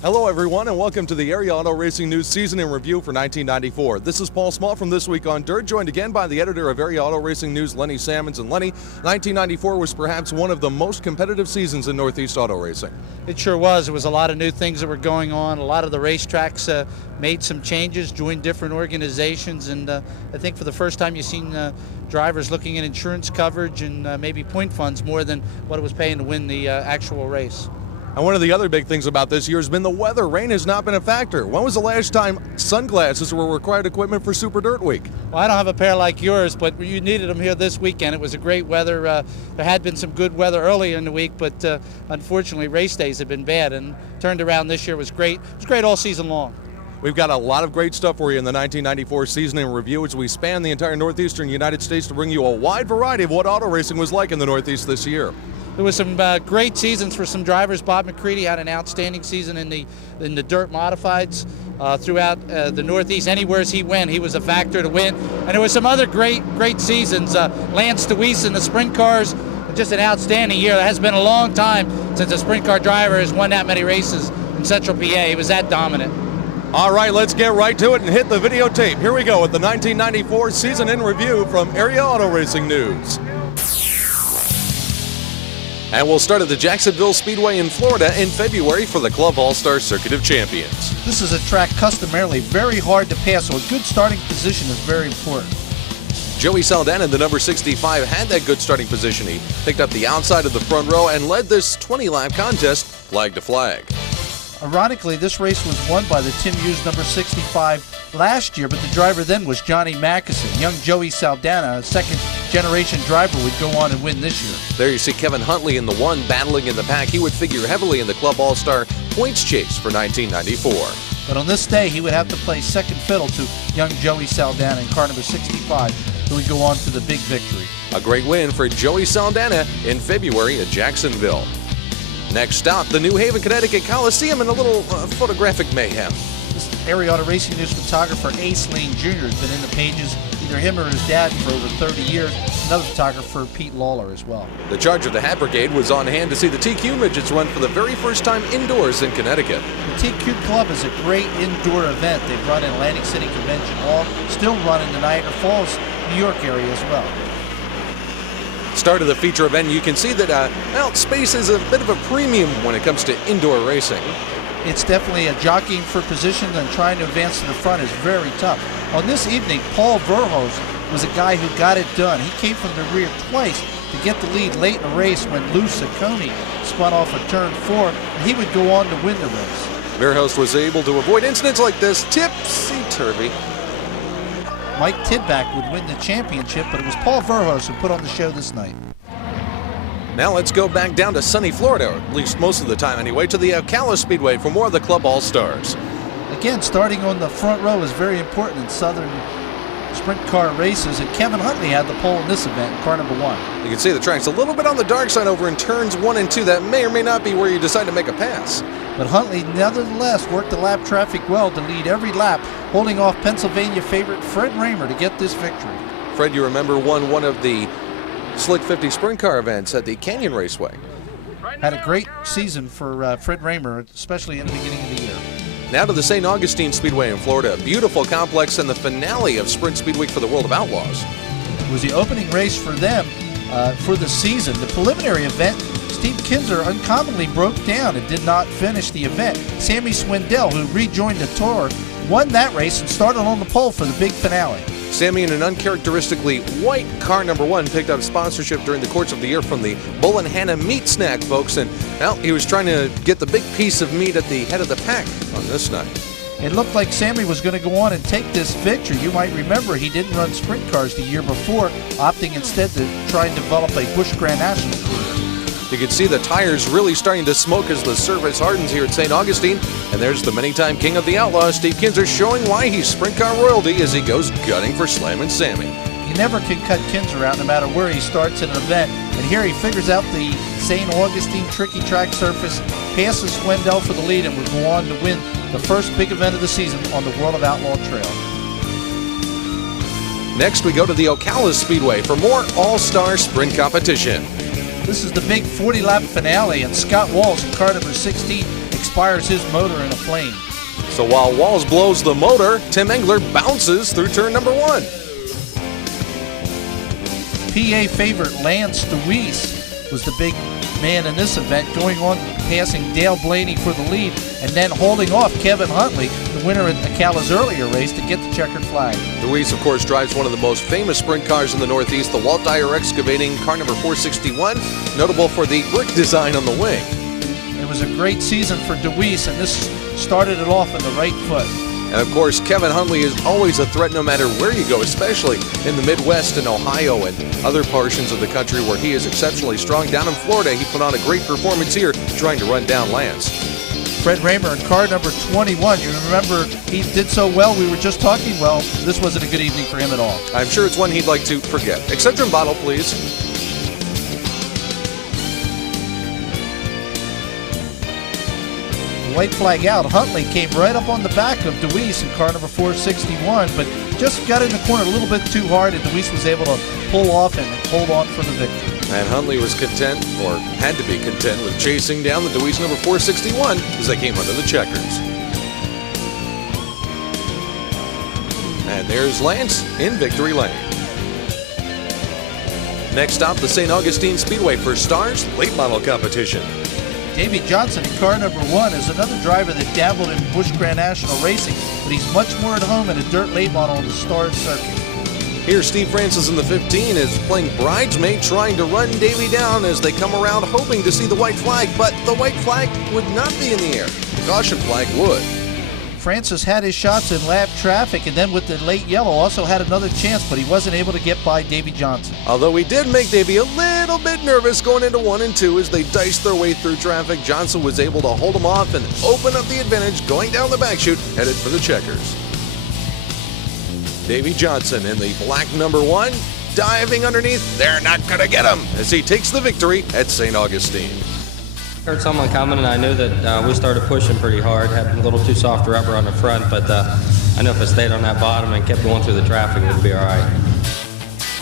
Hello everyone and welcome to the Area Auto Racing News Season in Review for 1994. This is Paul Small from This Week on Dirt, joined again by the editor of Area Auto Racing News, Lenny Salmons. And Lenny, 1994 was perhaps one of the most competitive seasons in Northeast auto racing. It sure was. There was a lot of new things that were going on. A lot of the racetracks made some changes, joined different organizations, and I think for the first time you've seen drivers looking at insurance coverage and maybe point funds more than what it was paying to win the actual race. And one of the other big things about this year has been the weather. Rain has not been a factor. When was the last time sunglasses were required equipment for Super Dirt Week? Well, I don't have a pair like yours, but you needed them here this weekend. It was a great weather. There had been some good weather earlier in the week, but unfortunately race days have been bad, and turned around this year was great. It was great all season long. We've got a lot of great stuff for you in the 1994 season in review as we span the entire northeastern United States to bring you a wide variety of what auto racing was like in the Northeast this year. There was some great seasons for some drivers. Bob McCready had an outstanding season in the dirt modifieds throughout the Northeast. Anywhere he went, he was a factor to win. And there were some other great seasons. Lance DeWeese in the sprint cars, just an outstanding year. It has been a long time since a sprint car driver has won that many races in Central PA. He was that dominant. All right, let's get right to it and hit the videotape. Here we go with the 1994 season in review from Area Auto Racing News. And we'll start at the Jacksonville Speedway in Florida in February for the Club All-Star Circuit of Champions. This is a track customarily very hard to pass, so a good starting position is very important. Joey Saldana, the number 65, had that good starting position. He picked up the outside of the front row and led this 20-lap contest flag to flag. Ironically, this race was won by the Tim Hughes number 65 last year, but the driver then was Johnny Mackison. Young Joey Saldana, a second-generation driver, would go on and win this year. There you see Kevin Huntley in the one battling in the pack. He would figure heavily in the Club All-Star points chase for 1994. But on this day, he would have to play second fiddle to young Joey Saldana in car number 65, who would go on to the big victory. A great win for Joey Saldana in February at Jacksonville. Next stop, the New Haven, Connecticut Coliseum, and a little photographic mayhem. This Area Auto Racing News photographer Ace Lane Jr. has been in the pages, either him or his dad, for over 30 years. Another photographer, Pete Lawler, as well. The charge of the Hat Brigade was on hand to see the TQ Midgets run for the very first time indoors in Connecticut. The TQ Club is a great indoor event. They've run in Atlantic City Convention Hall, still run in the Niagara Falls, New York area as well. Start of the feature event, you can see that space is a bit of a premium when it comes to indoor racing. It's definitely a jockeying for position, and trying to advance to the front is very tough. On this evening, Paul Verhoes was a guy who got it done. He came from the rear twice to get the lead late in the race when Lou Saccone spun off of turn 4, and he would go on to win the race. Verhoes was able to avoid incidents like this tipsy-turvy. Mike Tidback would win the championship, but it was Paul Verhoes who put on the show this night. Now let's go back down to sunny Florida, or at least most of the time anyway, to the Ocala Speedway for more of the Club All-Stars. Again, starting on the front row is very important in Southern sprint car races, and Kevin Huntley had the pole in this event, car number 1. You can see the track's a little bit on the dark side over in turns 1 and 2. That may or may not be where you decide to make a pass. But Huntley nevertheless worked the lap traffic well to lead every lap, holding off Pennsylvania favorite Fred Raymer to get this victory. Fred, you remember, won one of the Slick 50 sprint car events at the Canyon Raceway. Had a great season for Fred Raymer, especially in the beginning of the year. Now to the St. Augustine Speedway in Florida. A beautiful complex and the finale of Sprint Speed Week for the World of Outlaws. It was the opening race for them for the season. The preliminary event, Steve Kinzer uncommonly broke down and did not finish the event. Sammy Swindell, who rejoined the tour, won that race and started on the pole for the big finale. Sammy, in an uncharacteristically white car number 1, picked up sponsorship during the course of the year from the Bull and Hannah Meat Snack folks, and well, he was trying to get the big piece of meat at the head of the pack on this night. It looked like Sammy was going to go on and take this victory. You might remember he didn't run sprint cars the year before, opting instead to try and develop a Busch Grand National career. You can see the tires really starting to smoke as the surface hardens here at St. Augustine. And there's the many-time king of the Outlaws, Steve Kinzer, showing why he's sprint car royalty as he goes gutting for Slammin' Sammy. You never can cut Kinzer out no matter where he starts in an event. And here he figures out the St. Augustine tricky track surface, passes Swindell for the lead, and would go on to win the first big event of the season on the World of Outlaw Trail. Next, we go to the Ocala Speedway for more all-star sprint competition. This is the big 40-lap finale, and Scott Walsh in car number 16 inspires his motor in a flame. So while Walls blows the motor, Tim Engler bounces through turn number 1. PA favorite Lance Deweese was the big man in this event, going on passing Dale Blaney for the lead and then holding off Kevin Huntley, the winner at Ocala's earlier race, to get the checkered flag. Deweese, of course, drives one of the most famous sprint cars in the Northeast, the Walt Dyer Excavating car number 461, notable for the brick design on the wing. It was a great season for Deweese, and this started it off on the right foot. And of course, Kevin Huntley is always a threat no matter where you go, especially in the Midwest and Ohio and other portions of the country where he is exceptionally strong. Down in Florida, he put on a great performance here trying to run down Lance. Fred Raymer in car number 21. You remember he did so well. We were just talking. Well, this wasn't a good evening for him at all. I'm sure it's one he'd like to forget. Excedrin bottle, please. White flag out. Huntley came right up on the back of Deweese in car number 461, but just got in the corner a little bit too hard, and Deweese was able to pull off and hold on for the victory. And Huntley was content, or had to be content, with chasing down the Deweese number 461 as they came under the checkers. And there's Lance in victory lane. Next stop, the St. Augustine Speedway for Stars late model competition. Davey Johnson in car number 1 is another driver that dabbled in Busch Grand National racing, but he's much more at home in a dirt late model on the Stars circuit. Here, Steve Francis in the 15 is playing bridesmaid, trying to run Davey down as they come around, hoping to see the white flag, but the white flag would not be in the air. The caution flag would. Francis had his shots in lap traffic, and then with the late yellow also had another chance, but he wasn't able to get by Davey Johnson. Although he did make Davey a little bit nervous going into 1 and 2 as they diced their way through traffic. Johnson was able to hold him off and open up the advantage going down the back chute, headed for the checkers. Davey Johnson in the black number 1, diving underneath. They're not going to get him as he takes the victory at St. Augustine. Heard someone coming, and I knew that we started pushing pretty hard, had a little too soft rubber on the front, but I know if I stayed on that bottom and kept going through the traffic, it would be all right.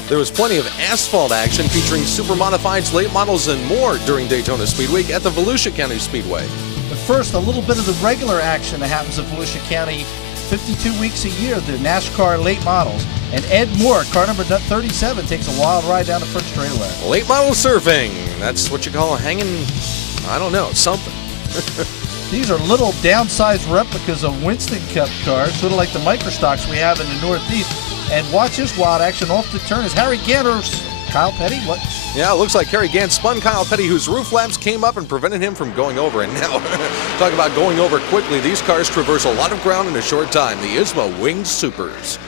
There was plenty of asphalt action featuring super modifieds, late models, and more during Daytona Speedweek at the Volusia County Speedway. But first, a little bit of the regular action that happens at Volusia County 52 weeks a year, the NASCAR late models. And Ed Moore, car number 37, takes a wild ride down the front straightaway. Late model surfing. That's what you call hanging, I don't know, something. These are little downsized replicas of Winston Cup cars, sort of like the microstocks we have in the Northeast. And watch this wild action off the turn as Harry Ganter's Kyle Petty. What? Yeah, it looks like Harry Gant spun Kyle Petty, whose roof flaps came up and prevented him from going over. And now, talk about going over quickly. These cars traverse a lot of ground in a short time. The ISMA Winged Supers.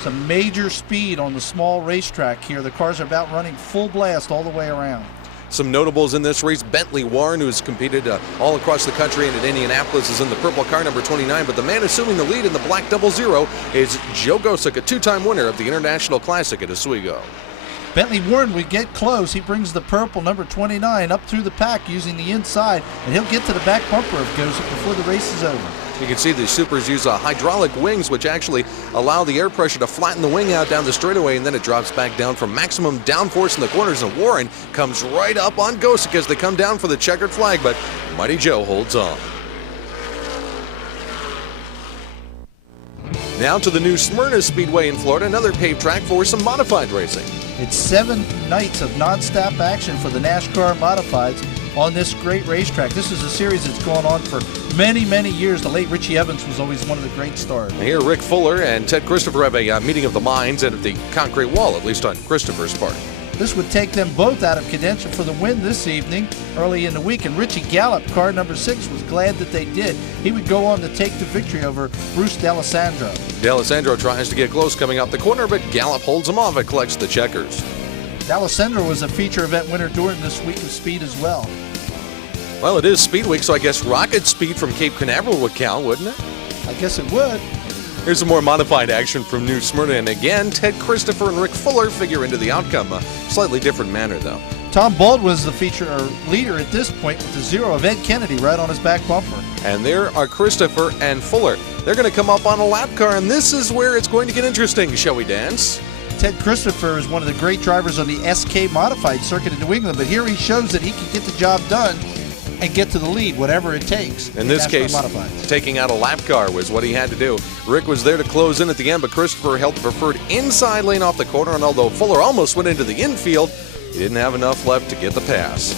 Some major speed on the small racetrack here. The cars are about running full blast all the way around. Some notables in this race. Bentley Warren, who's competed all across the country and at Indianapolis, is in the purple car number 29. But the man assuming the lead in the black 00 is Joe Gosick, a two-time winner of the International Classic at Oswego. Bentley Warren would get close. He brings the purple number 29 up through the pack using the inside, and he'll get to the back bumper of Gosick before the race is over. You can see the Supers use hydraulic wings, which actually allow the air pressure to flatten the wing out down the straightaway, and then it drops back down for maximum downforce in the corners. And Warren comes right up on Gosick as they come down for the checkered flag, but Mighty Joe holds on. Now to the new Smyrna Speedway in Florida, another paved track for some modified racing. It's 7 nights of non-stop action for the NASCAR Modifieds on this great racetrack. This is a series that's gone on for many, many years. The late Richie Evans was always one of the great stars. Here, Rick Fuller and Ted Christopher have a meeting of the minds at the concrete wall, at least on Christopher's part. This would take them both out of contention for the win this evening, early in the week. And Richie Gallup, car number 6, was glad that they did. He would go on to take the victory over Bruce D'Alessandro. D'Alessandro tries to get close coming up the corner, but Gallup holds him off and collects the checkers. D'Alessandro was a feature event winner during this week of speed as well. Well, it is Speed Week, so I guess Rocket Speed from Cape Canaveral would count, wouldn't it? I guess it would. Here's some more modified action from New Smyrna, and again, Ted Christopher and Rick Fuller figure into the outcome. A slightly different manner, though. Tom Bald was the feature leader at this point with the 0 of Ed Kennedy right on his back bumper. And there are Christopher and Fuller. They're going to come up on a lap car, and this is where it's going to get interesting. Shall we dance? Ted Christopher is one of the great drivers on the SK Modified circuit in New England, but here he shows that he can get the job done and get to the lead, whatever it takes. In this case, taking out a lap car was what he had to do. Rick was there to close in at the end, but Christopher held the preferred inside lane off the corner, and although Fuller almost went into the infield, he didn't have enough left to get the pass.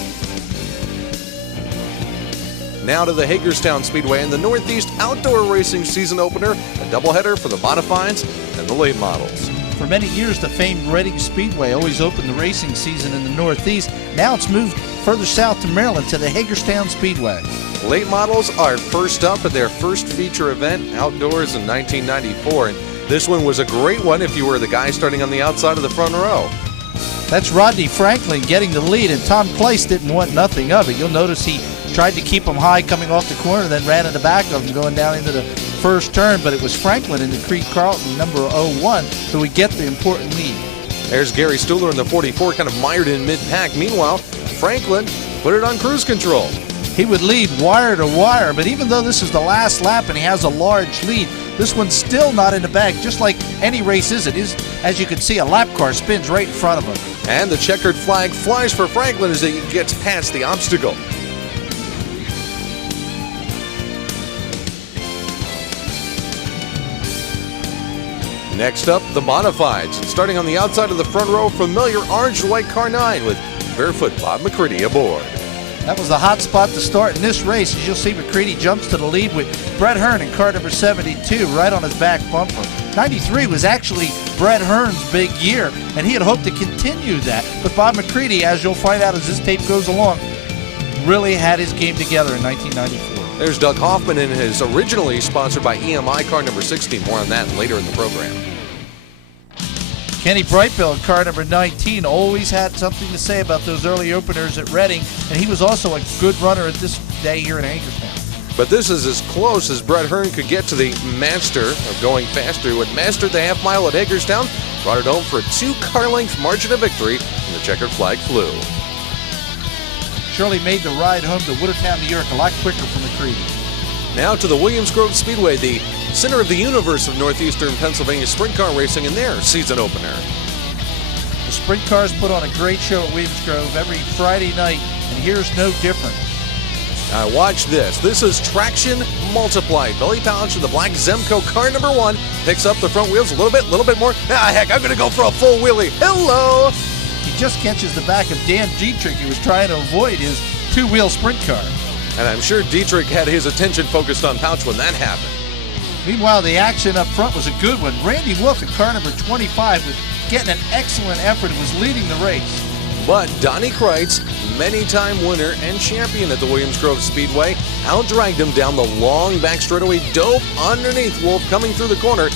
Now to the Hagerstown Speedway and the Northeast Outdoor Racing season opener, a doubleheader for the modifieds and the late models. For many years, the famed Reading Speedway always opened the racing season in the Northeast. Now it's moved further south to Maryland to the Hagerstown Speedway. Late models are first up at their first feature event outdoors in 1994, and this one was a great one if you were the guy starting on the outside of the front row. That's Rodney Franklin getting the lead, and Tom Place didn't want nothing of it. You'll notice he tried to keep him high coming off the corner, then ran in the back of him going down into the first turn, but it was Franklin in the Creed Carlton number 01 who would get the important lead. There's Gary Stuhler in the 44, kind of mired in mid-pack. Meanwhile, Franklin put it on cruise control. He would lead wire to wire, but even though this is the last lap and he has a large lead, this one's still not in the bag, just like any race is. It is, as you can see, a lap car spins right in front of him. And the checkered flag flies for Franklin as he gets past the obstacle. Next up, the modifieds. Starting on the outside of the front row, familiar orange and white car 9 with barefoot Bob McCready aboard. That was the hot spot to start in this race. As you'll see, McCready jumps to the lead with Brett Hearn in car number 72 right on his back bumper. 93 was actually Brett Hearn's big year, and he had hoped to continue that. But Bob McCready, as you'll find out as this tape goes along, really had his game together in 1994. There's Doug Hoffman in his originally sponsored by EMI car number 16. More on that later in the program. Kenny Brightbill in car number 19 always had something to say about those early openers at Reading, and he was also a good runner at this day here in Hagerstown. But this is as close as Brett Hearn could get to the master of going faster, who had mastered the half mile at Hagerstown, brought it home for a 2-car length margin of victory, and the checkered flag flew. Shirley made the ride home to Watertown, New York a lot quicker for McCready. Now to the Williams Grove Speedway, the center of the universe of northeastern Pennsylvania sprint car racing in their season opener. The sprint cars put on a great show at Williams Grove every Friday night, and here's no different. Watch this. This is traction multiplied. Billy Pouch in the black Zemco car number 1 picks up the front wheels a little bit more. Heck, I'm going to go for a full wheelie. Hello! He just catches the back of Dan Dietrich, who was trying to avoid his 2-wheel sprint car. And I'm sure Dietrich had his attention focused on Pouch when that happened. Meanwhile, the action up front was a good one. Randy Wolf in car number 25 was getting an excellent effort and was leading the race. But Donnie Kreitz, many-time winner and champion at the Williams Grove Speedway, outdragged him down the long back straightaway, dove underneath Wolf coming through the corner,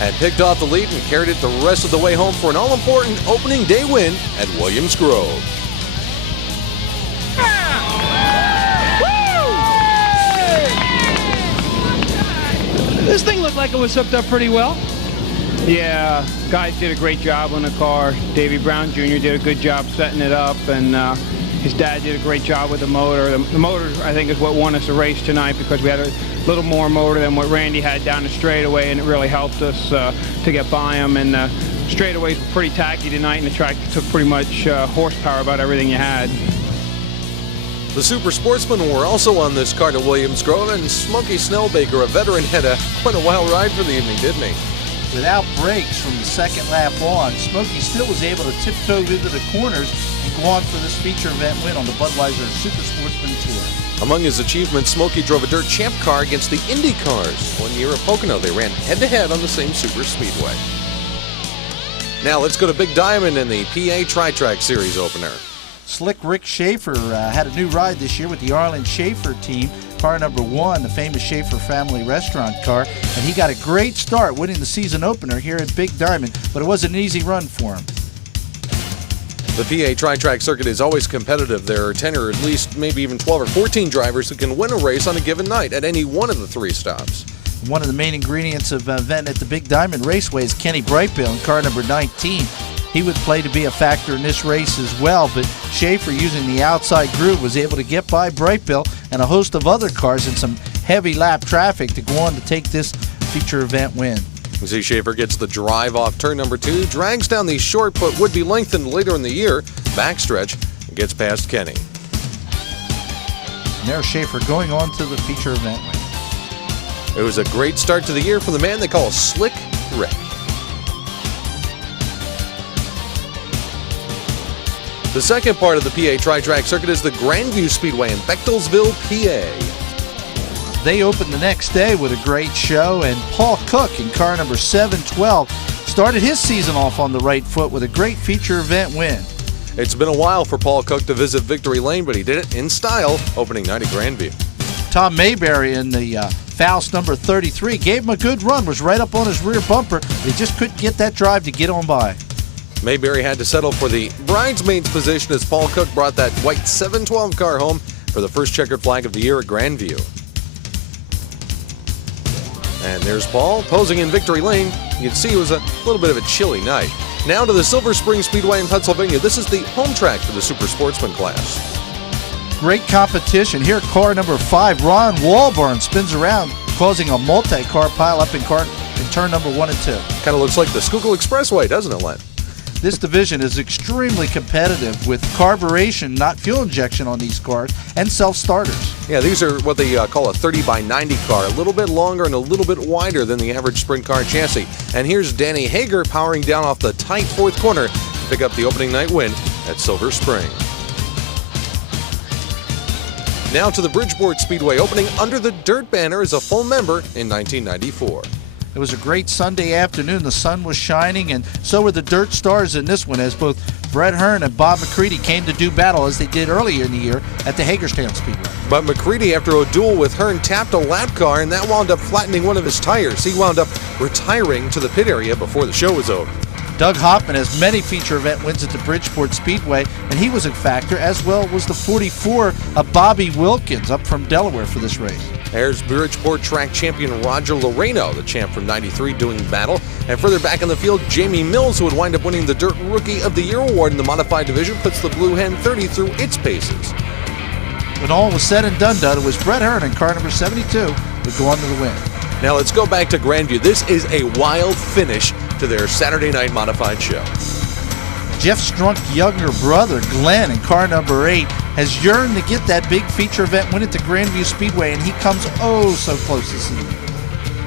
and picked off the lead and carried it the rest of the way home for an all-important opening day win at Williams Grove. This thing looked like it was hooked up pretty well. Yeah, guys did a great job on the car. Davey Brown Jr. did a good job setting it up, and his dad did a great job with the motor. The motor, I think, is what won us the race tonight because we had a little more motor than what Randy had down the straightaway, and it really helped us to get by him. And straightaways were pretty tacky tonight, and the track took pretty much horsepower about everything you had. The Super Sportsmen were also on this car to Williams Grove, and Smokey Snellbaker, a veteran, had quite a wild ride for the evening, didn't he? Without brakes from the second lap on, Smokey still was able to tiptoe into the corners and go on for this feature event win on the Budweiser Super Sportsman Tour. Among his achievements, Smokey drove a dirt champ car against the Indy cars. One year at Pocono, they ran head-to-head on the same super speedway. Now let's go to Big Diamond in the PA Tri-Track Series opener. Slick Rick Schaefer had a new ride this year with the Arlen Schaefer team, car number 1, the famous Schaefer family restaurant car, and he got a great start winning the season opener here at Big Diamond, but it wasn't an easy run for him. The PA Tri-Track circuit is always competitive. There are 10 or at least maybe even 12 or 14 drivers who can win a race on a given night at any one of the 3 stops. One of the main ingredients of event at the Big Diamond Raceway is Kenny Brightbill in car number 19. He would play to be a factor in this race as well, but Schaefer, using the outside groove, was able to get by Brightbill and a host of other cars in some heavy lap traffic to go on to take this feature event win. You see Schaefer gets the drive off turn number 2, drags down the short but would be lengthened later in the year backstretch, and gets past Kenny. there's Schaefer going on to the feature event win. It was a great start to the year for the man they call Slick Rick. The second part of the PA Tri-Track Circuit is the Grandview Speedway in Bechtelsville, PA. They opened the next day with a great show, and Paul Cook in car number 712 started his season off on the right foot with a great feature event win. It's been a while for Paul Cook to visit Victory Lane, but he did it in style opening night at Grandview. Tom Mayberry in the Faust number 33 gave him a good run, was right up on his rear bumper. He just couldn't get that drive to get on by. Mayberry had to settle for the bridesmaid's position as Paul Cook brought that white 712 car home for the first checkered flag of the year at Grandview. And there's Paul posing in Victory Lane. You can see it was a little bit of a chilly night. Now to the Silver Spring Speedway in Pennsylvania. This is the home track for the Super Sportsman class. Great competition. Here, car number 5, Ron Walburn, spins around, causing a multi-car pileup in turn number 1 and 2. Kind of looks like the Schuylkill Expressway, doesn't it, Len? This division is extremely competitive with carburation, not fuel injection on these cars, and self-starters. Yeah, these are what they call a 30x90 car, a little bit longer and a little bit wider than the average sprint car chassis. And here's Danny Hager powering down off the tight fourth corner to pick up the opening night win at Silver Spring. Now to the Bridgeport Speedway, opening under the Dirt banner as a full member in 1994. It was a great Sunday afternoon. The sun was shining, and so were the Dirt Stars in this one, as both Brett Hearn and Bob McCready came to do battle as they did earlier in the year at the Hagerstown Speedway. But McCready, after a duel with Hearn, tapped a lap car, and that wound up flattening one of his tires. He wound up retiring to the pit area before the show was over. Doug Hoffman has many feature event wins at the Bridgeport Speedway, and he was a factor, as well was the 44 of Bobby Wilkins up from Delaware for this race. There's Bridgeport track champion Roger Loreno, the champ from '93, doing battle. And further back in the field, Jamie Mills, who would wind up winning the Dirt Rookie of the Year award in the modified division, puts the Blue Hen 30 through its paces. When all was said and done, it was Brett Hearn in car number 72 would go on to the win. Now let's go back to Grandview. This is a wild finish to their Saturday night modified show. Jeff Strunk's younger brother, Glenn, in car number 8, has yearned to get that big feature event win at the Grandview Speedway, and he comes oh so close this evening.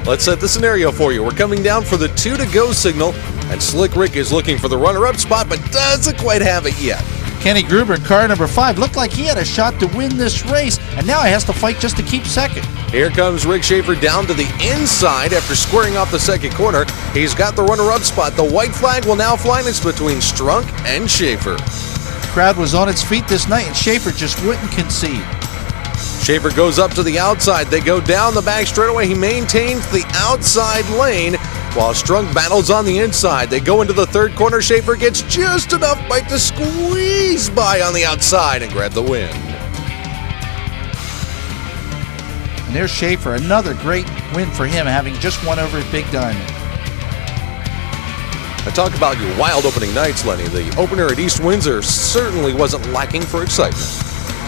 Let's set the scenario for you. We're coming down for the 2 to go signal, and Slick Rick is looking for the runner-up spot, but doesn't quite have it yet. Kenny Gruber in car number 5 looked like he had a shot to win this race, and now he has to fight just to keep second. Here comes Rick Schaefer down to the inside after squaring off the second corner. He's got the runner-up spot. The white flag will now fly, and it's between Strunk and Schaefer. The crowd was on its feet this night, and Schaefer just wouldn't concede. Schaefer goes up to the outside. They go down the back straightaway. He maintains the outside lane while Strunk battles on the inside. They go into the third corner. Schaefer gets just enough bite to squeeze by on the outside and grab the win. And there's Schaefer, another great win for him, having just won over at Big Diamond. I talk about your wild opening nights, Lenny. The opener at East Windsor certainly wasn't lacking for excitement.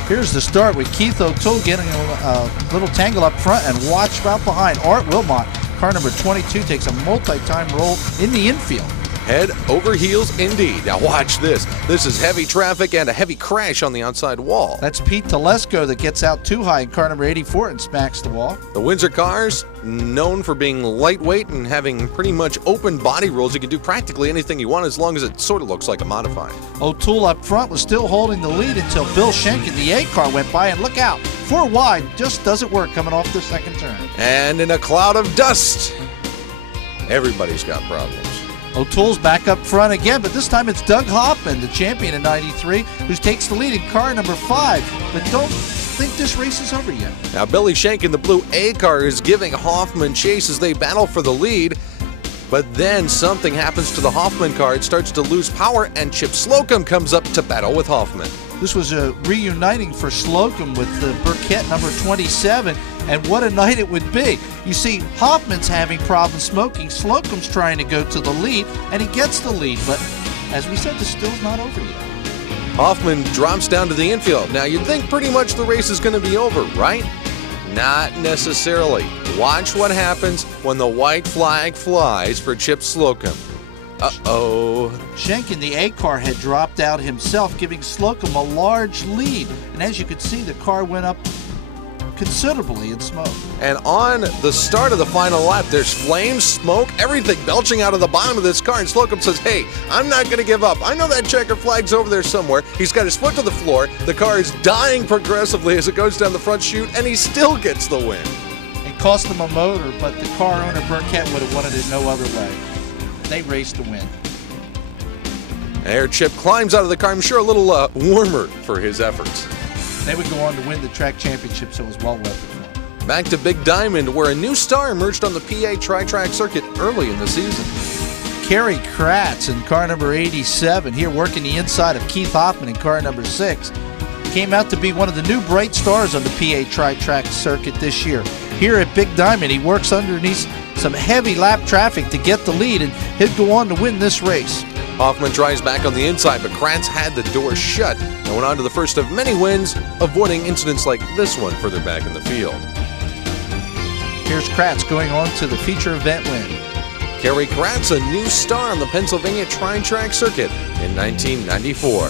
Here's the start with Keith O'Toole getting a little tangle up front, and watch out behind. Art Wilmot, car number 22, takes a multi-time roll in the infield. Head over heels indeed. Now watch this. This is heavy traffic and a heavy crash on the outside wall. That's Pete Telesco that gets out too high in car number 84 and smacks the wall. The Windsor cars, known for being lightweight and having pretty much open body rolls. You can do practically anything you want as long as it sort of looks like a modified. O'Toole up front was still holding the lead until Bill Schenk in the A car went by, and look out, 4 wide just doesn't work coming off the second turn. And in a cloud of dust, everybody's got problems. O'Toole's back up front again, but this time it's Doug Hoffman, the champion in '93, who takes the lead in car number 5. But don't think this race is over yet. Now Billy Schenk in the blue A car is giving Hoffman chase as they battle for the lead. But then something happens to the Hoffman car. It starts to lose power, and Chip Slocum comes up to battle with Hoffman. This was a reuniting for Slocum with the Burkett number 27, and what a night it would be. You see, Hoffman's having problems smoking. Slocum's trying to go to the lead, and he gets the lead. But as we said, the still's not over yet. Hoffman drops down to the infield. Now, you'd think pretty much the race is going to be over, right? Not necessarily. Watch what happens when the white flag flies for Chip Slocum. Uh-oh. Schenk in the A car had dropped out himself, giving Slocum a large lead. And as you could see, the car went up considerably in smoke. And on the start of the final lap, there's flames, smoke, everything belching out of the bottom of this car. And Slocum says, hey, I'm not going to give up. I know that checker flag's over there somewhere. He's got his foot to the floor. The car is dying progressively as it goes down the front chute, and he still gets the win. It cost them a motor, but the car owner, Burkett, would have wanted it no other way. They raced to win. Air Chip climbs out of the car, I'm sure a little warmer for his efforts. They would go on to win the track championship, so it was well worth it for them. Back to Big Diamond, where a new star emerged on the PA Tri-Track circuit early in the season. Kerry Kratz in car number 87, here working the inside of Keith Hoffman in car number 6. Came out to be one of the new bright stars on the PA Tri-Track circuit this year. Here at Big Diamond, he works underneath some heavy lap traffic to get the lead, and he'll go on to win this race. Hoffman tries back on the inside, but Kratz had the door shut and went on to the first of many wins, avoiding incidents like this one further back in the field. Here's Kratz going on to the feature event win. Kerry Kratz, a new star on the Pennsylvania Tri-Track circuit in 1994.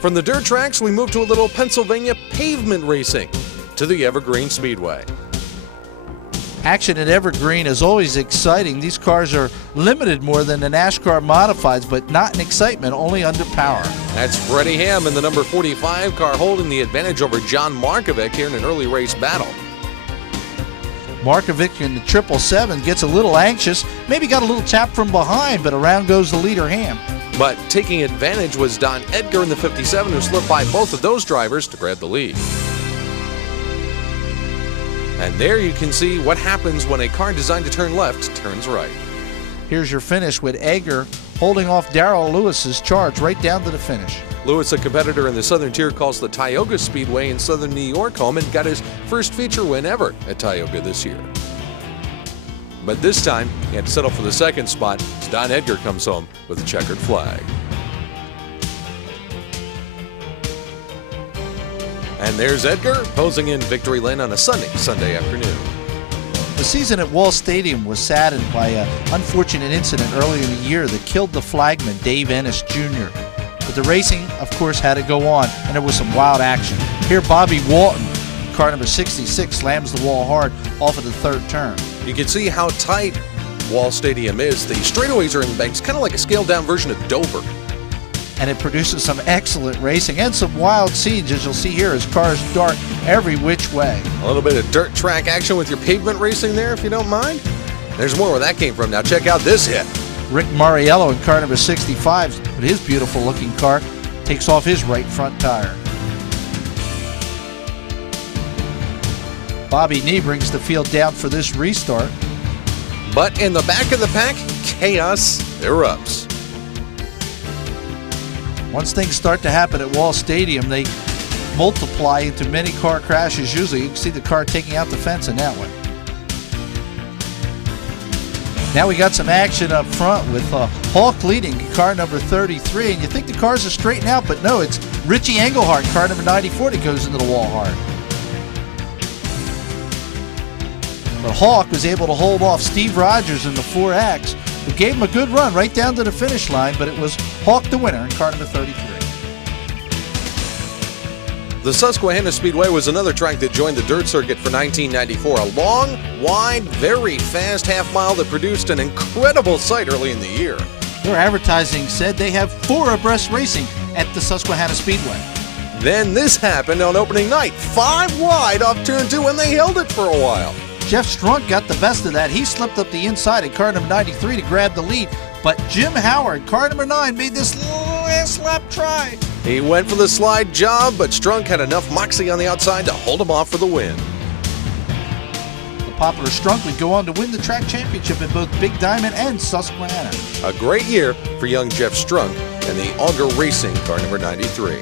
From the dirt tracks, we move to a little Pennsylvania pavement racing to the Evergreen Speedway. Action at Evergreen is always exciting. These cars are limited more than the NASCAR Modifieds, but not in excitement, only under power. That's Freddie Ham in the number 45 car holding the advantage over John Markovic here in an early race battle. Markovic in the 777 gets a little anxious, maybe got a little tap from behind, but around goes the leader Ham. But taking advantage was Don Edgar in the 57, who slipped by both of those drivers to grab the lead. And there you can see what happens when a car designed to turn left turns right. Here's your finish with Edgar holding off Darrell Lewis's charge right down to the finish. Lewis, a competitor in the Southern Tier, calls the Tioga Speedway in Southern New York home and got his first feature win ever at Tioga this year. But this time, he had to settle for the second spot as Don Edgar comes home with a checkered flag. And there's Edgar posing in victory lane on a Sunday afternoon. The season at Wall Stadium was saddened by an unfortunate incident earlier in the year that killed the flagman Dave Ennis Jr. But the racing, of course, had to go on, and there was some wild action. Here, Bobby Walton, car number 66, slams the wall hard off of the third turn. You can see how tight Wall Stadium is. The straightaways are in banks, kind of like a scaled-down version of Dover. And it produces some excellent racing and some wild scenes, as you'll see here, as cars dart every which way. A little bit of dirt track action with your pavement racing there, if you don't mind. There's more where that came from. Now check out this hit. Rick Mariello in car number 65, with his beautiful-looking car, takes off his right front tire. Bobby Nee brings the field down for this restart. But in the back of the pack, chaos erupts. Once things start to happen at Wall Stadium, they multiply into many car crashes. Usually you can see the car taking out the fence in that one. Now we got some action up front with Hawk leading car number 33, and you think the cars are straightened out, but no, it's Richie Engelhart, car number 94, that goes into the wall hard. But Hawk was able to hold off Steve Rogers in the 4X, who gave him a good run right down to the finish line, but it was Hawk the winner in car number 33. The Susquehanna Speedway was another track that joined the dirt circuit for 1994. A long, wide, very fast half mile that produced an incredible sight early in the year. Their advertising said they have 4 abreast racing at the Susquehanna Speedway. Then this happened on opening night. 5 wide off turn 2, and they held it for a while. Jeff Strunk got the best of that. He slipped up the inside at car number 93 to grab the lead, but Jim Howard, car number 9, made this last lap try. He went for the slide job, but Strunk had enough moxie on the outside to hold him off for the win. The popular Strunk would go on to win the track championship in both Big Diamond and Susquehanna. A great year for young Jeff Strunk and the Auger Racing car number 93.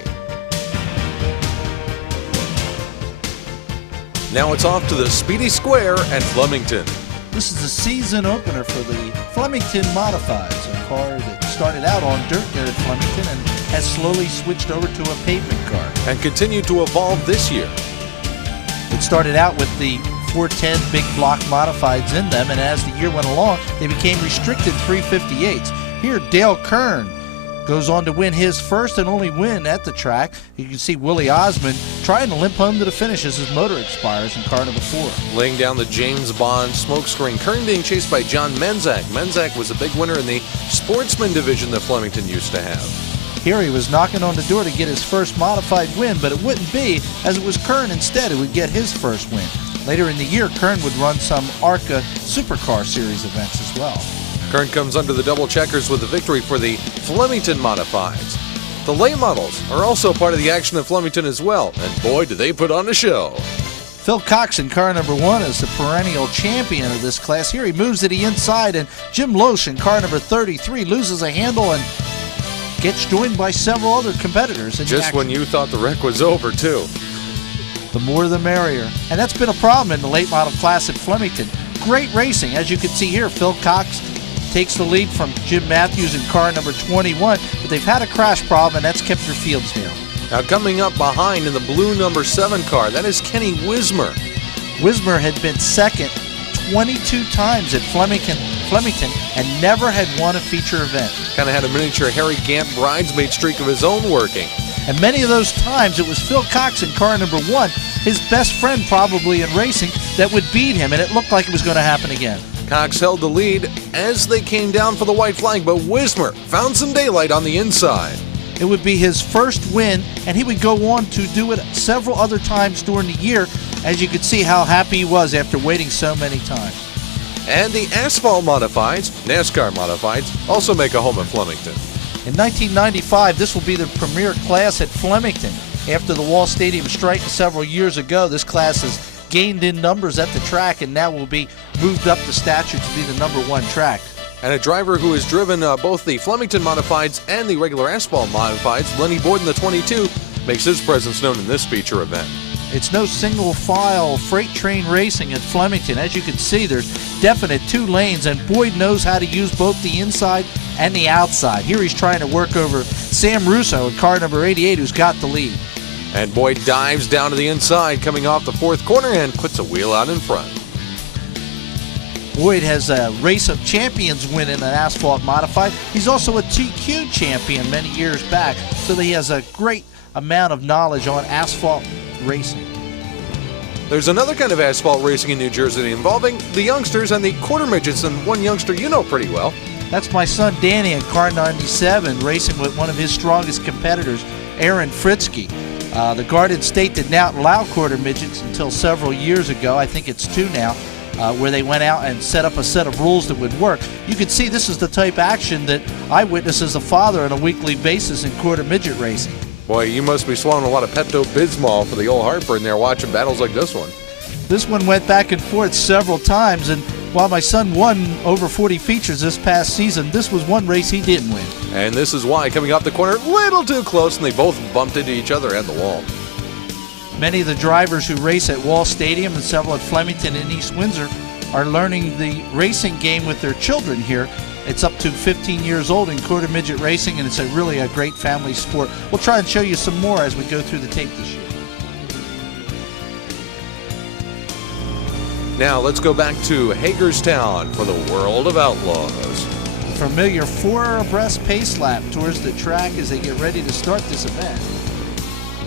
Now it's off to the Speedy Square at Flemington. This is the season opener for the Flemington Modifieds, a car that started out on dirt there at Flemington and has slowly switched over to a pavement car. And continued to evolve this year. It started out with the 410 big block Modifieds in them, and as the year went along, they became restricted 358s. Here, Dale Kern goes on to win his first and only win at the track. You can see Willie Osmond trying to limp home to the finish as his motor expires in car number 4. Laying down the James Bond smokescreen. Kern being chased by John Menzak. Menzak was a big winner in the sportsman division that Flemington used to have. Here he was knocking on the door to get his first modified win, but it wouldn't be, as it was Kern instead who would get his first win. Later in the year, Kern would run some ARCA Supercar Series events as well. Kern comes under the double checkers with a victory for the Flemington Modifieds. The late models are also part of the action at Flemington as well, and boy, do they put on a show. Phil Cox in car number 1 is the perennial champion of this class. Here he moves to the inside, and Jim Loesch in car number 33 loses a handle and gets joined by several other competitors. Just when you thought the wreck was over, too. The more the merrier. And that's been a problem in the late model class at Flemington. Great racing. As you can see here, Phil Cox takes the lead from Jim Matthews in car number 21, but they've had a crash problem, and that's kept their fields down. Now coming up behind in the blue number 7 car, that is Kenny Wismer. Wismer had been second 22 times at Flemington and never had won a feature event. Kind of had a miniature Harry Gant bridesmaid streak of his own working. And many of those times it was Phil Cox in car number 1, his best friend probably in racing, that would beat him, and it looked like it was going to happen again. Cox held the lead as they came down for the white flag, but Wismer found some daylight on the inside. It would be his first win, and he would go on to do it several other times during the year, as you could see how happy he was after waiting so many times. And the asphalt modifieds, NASCAR modifieds, also make a home at Flemington. In 1995, this will be the premier class at Flemington. After the Wall Stadium strike several years ago, this class has gained in numbers at the track and now will be moved up the stature to be the number 1 track. And a driver who has driven both the Flemington modifieds and the regular asphalt modifieds, Lenny Boyd in the 22, makes his presence known in this feature event. It's no single file freight train racing at Flemington. As you can see, there's definite 2 lanes, and Boyd knows how to use both the inside and the outside. Here he's trying to work over Sam Russo in car number 88, who's got the lead. And Boyd dives down to the inside, coming off the 4th corner, and puts a wheel out in front. Boyd has a Race of Champions win in an asphalt modified. He's also a TQ champion many years back, so that he has a great amount of knowledge on asphalt racing. There's another kind of asphalt racing in New Jersey involving the youngsters and the quarter midgets, and one youngster you know pretty well. That's my son Danny in car 97, racing with one of his strongest competitors, Aaron Fritzke. The Garden State did not allow quarter midgets until several years ago. I think it's 2 now, where they went out and set up a set of rules that would work. You can see this is the type of action that I witness as a father on a weekly basis in quarter midget racing. Boy, you must be swallowing a lot of Pepto-Bismol for the old heartburn there watching battles like this one. This one went back and forth several times, and while my son won over 40 features this past season, this was one race he didn't win. And this is why, coming off the corner, a little too close, and they both bumped into each other at the wall. Many of the drivers who race at Wall Stadium and several at Flemington and East Windsor are learning the racing game with their children here. It's up to 15 years old in quarter midget racing, and it's really a great family sport. We'll try and show you some more as we go through the tape this year. Now let's go back to Hagerstown for the World of Outlaws. Familiar 4 abreast pace lap towards the track as they get ready to start this event.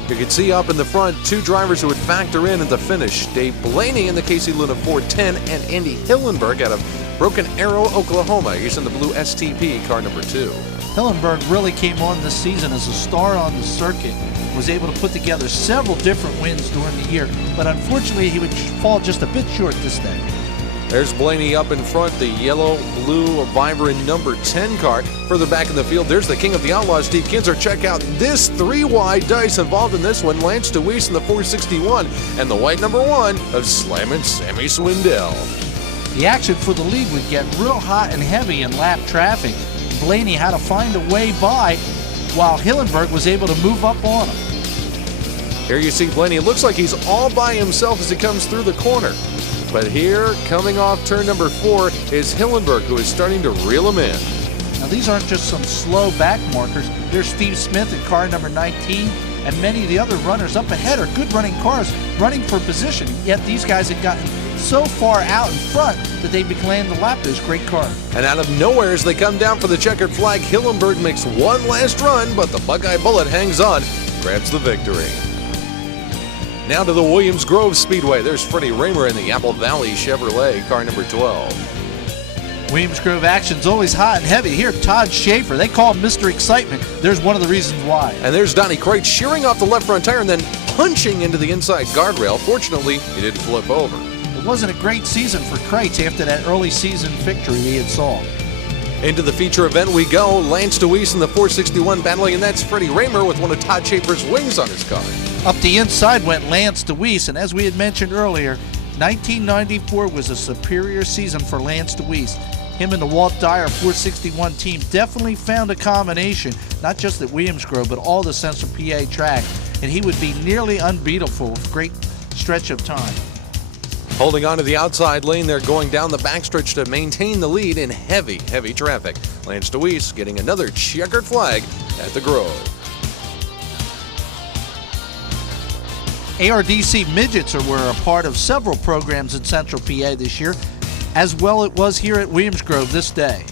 You can see up in the front 2 drivers who would factor in at the finish. Dave Blaney in the Casey Luna 410 and Andy Hillenberg out of Broken Arrow, Oklahoma. He's in the blue STP, car number 2. Hillenberg really came on this season as a star on the circuit, was able to put together several different wins during the year, but unfortunately he would fall just a bit short this day. There's Blaney up in front, the yellow-blue Vibrant number 10 car. Further back in the field, there's the king of the Outlaws, Steve Kinzer. Check out this 3-wide dice involved in this one. Lance DeWeese in the 461, and the white number 1 of Slammin' Sammy Swindell. The action for the lead would get real hot and heavy in lap traffic. Blaney had to find a way by, while Hillenberg was able to move up on him. Here you see Blaney. It looks like he's all by himself as he comes through the corner. But here, coming off turn number 4, is Hillenberg, who is starting to reel him in. Now these aren't just some slow back markers. There's Steve Smith in car number 19, and many of the other runners up ahead are good running cars running for position, yet these guys had gotten so far out in front that they began to lap those great cars. And out of nowhere, as they come down for the checkered flag, Hillenberg makes one last run, but the Buckeye Bullet hangs on, grabs the victory. Now to the Williams Grove Speedway. There's Freddie Raymer in the Apple Valley Chevrolet, car number 12. Williams Grove action's always hot and heavy. Here, Todd Schaefer, they call him Mr. Excitement. There's one of the reasons why. And there's Donnie Kreitz shearing off the left front tire and then punching into the inside guardrail. Fortunately, he didn't flip over. It wasn't a great season for Kreitz after that early season victory we had saw. Into the feature event we go. Lance DeWeese in the 461 battling, and that's Freddie Raymer with one of Todd Schaefer's wings on his car. Up the inside went Lance DeWeese, and as we had mentioned earlier, 1994 was a superior season for Lance DeWeese. Him and the Walt Dyer 461 team definitely found a combination, not just at Williams Grove, but all the Central PA track, and he would be nearly unbeatable for a great stretch of time. Holding on to the outside lane, they're going down the backstretch to maintain the lead in heavy, heavy traffic. Lance DeWeese getting another checkered flag at the Grove. ARDC Midgets were a part of several programs in Central PA this year, as well it was here at Williams Grove this day.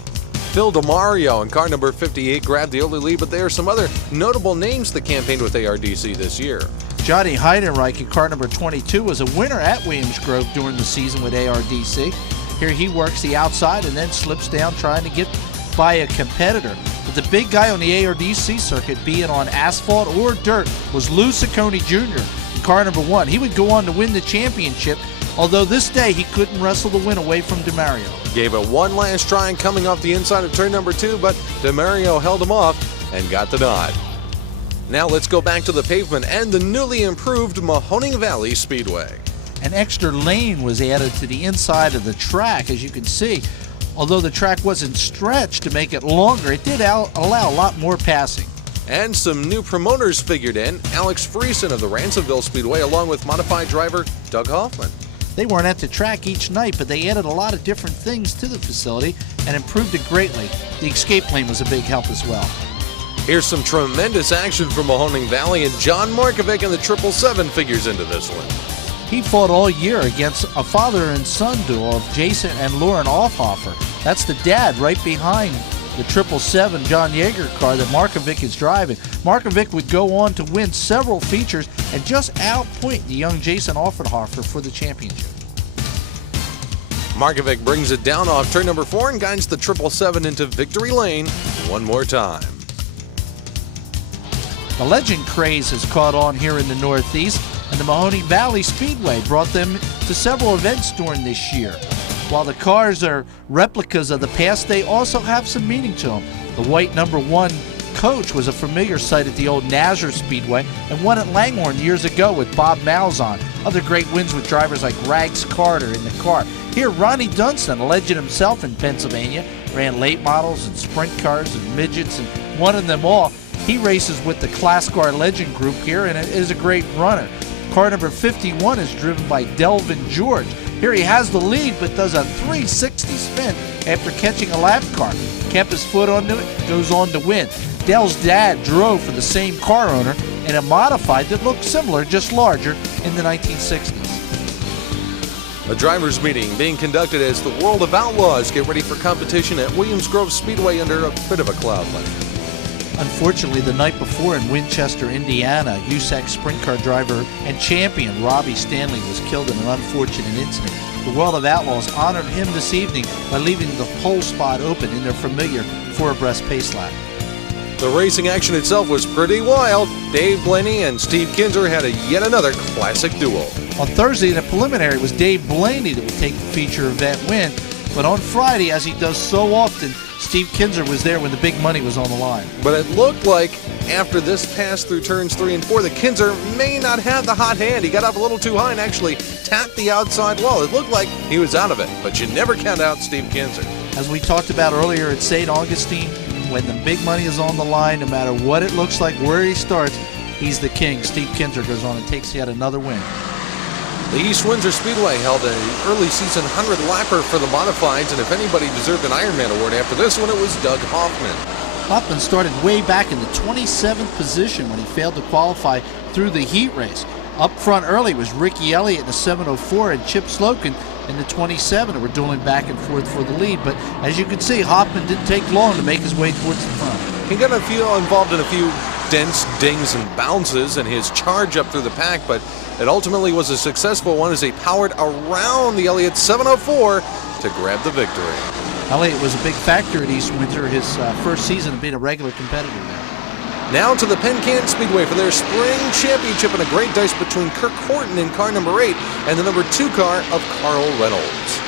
Phil DeMario in car number 58 grabbed the early lead, but there are some other notable names that campaigned with ARDC this year. Johnny Heidenreich in car number 22 was a winner at Williams Grove during the season with ARDC. Here he works the outside and then slips down trying to get by a competitor. But the big guy on the ARDC circuit, be it on asphalt or dirt, was Lou Ciccone Jr. in car number 1. He would go on to win the championship, although this day he couldn't wrestle the win away from DeMario. Gave it one last try and coming off the inside of turn number 2, but DeMario held him off and got the nod. Now let's go back to the pavement and the newly improved Mahoning Valley Speedway. An extra lane was added to the inside of the track, as you can see. Although the track wasn't stretched to make it longer, it did allow a lot more passing. And some new promoters figured in. Alex Friesen of the Ransomville Speedway along with modified driver Doug Hoffman. They weren't at the track each night, but they added a lot of different things to the facility and improved it greatly. The escape lane was a big help as well. Here's some tremendous action from Mahoning Valley, and John Markovic and the 777 figures into this one. He fought all year against a father and son duo of Jason and Lauren Offhofer. That's the dad right behind the 777 John Yeager car that Markovic is driving. Markovic would go on to win several features and just outpoint the young Jason Offhofer for the championship. Markovic brings it down off turn number 4 and guides the 777 into victory lane one more time. The legend craze has caught on here in the Northeast, and the Mahoning Valley Speedway brought them to several events during this year. While the cars are replicas of the past, they also have some meaning to them. The white number 1 coach was a familiar sight at the old Nazareth Speedway and won at Langhorne years ago with Bob Malzahn. Other great wins with drivers like Rags Carter in the car. Here, Ronnie Dunston, a legend himself in Pennsylvania, ran late models and sprint cars and midgets and won them all. He races with the Class Car Legend group here and is a great runner. Car number 51 is driven by Delvin George. Here he has the lead but does a 360 spin after catching a lap car. Kept his foot onto it, goes on to win. Dell's dad drove for the same car owner in a modified that looked similar, just larger, in the 1960s. A drivers' meeting being conducted as the World of Outlaws get ready for competition at Williams Grove Speedway under a bit of a cloudland. Unfortunately, the night before in Winchester, Indiana, USAC sprint car driver and champion Robbie Stanley was killed in an unfortunate incident. The World of Outlaws honored him this evening by leaving the pole spot open in their familiar 4-abreast pace lap. The racing action itself was pretty wild. Dave Blaney and Steve Kinzer had yet another classic duel. On Thursday, in the preliminary, it was Dave Blaney that would take the feature event win. But on Friday, as he does so often, Steve Kinzer was there when the big money was on the line. But it looked like after this pass through turns 3 and 4 that Kinzer may not have the hot hand. He got up a little too high and actually tapped the outside wall. It looked like he was out of it, but you never count out Steve Kinzer. As we talked about earlier at St. Augustine, when the big money is on the line, no matter what it looks like, where he starts, he's the king. Steve Kinzer goes on and takes yet another win. The East Windsor Speedway held an early season 100-lapper for the modifieds, and if anybody deserved an Ironman award after this one, it was Doug Hoffman. Hoffman started way back in the 27th position when he failed to qualify through the heat race. Up front early was Ricky Elliott in the 704 and Chip Slocum and the 27 who were dueling back and forth for the lead. But as you can see, Hoffman didn't take long to make his way towards the front. He got involved in a few dense dings and bounces in his charge up through the pack, but it ultimately was a successful one as he powered around the Elliott 704 to grab the victory. Elliott was a big factor at East Windsor, his first season of being a regular competitor there. Now to the Penn Can Speedway for their spring championship, and a great dice between Kirk Horton in car number 8 and the number 2 car of Carl Reynolds.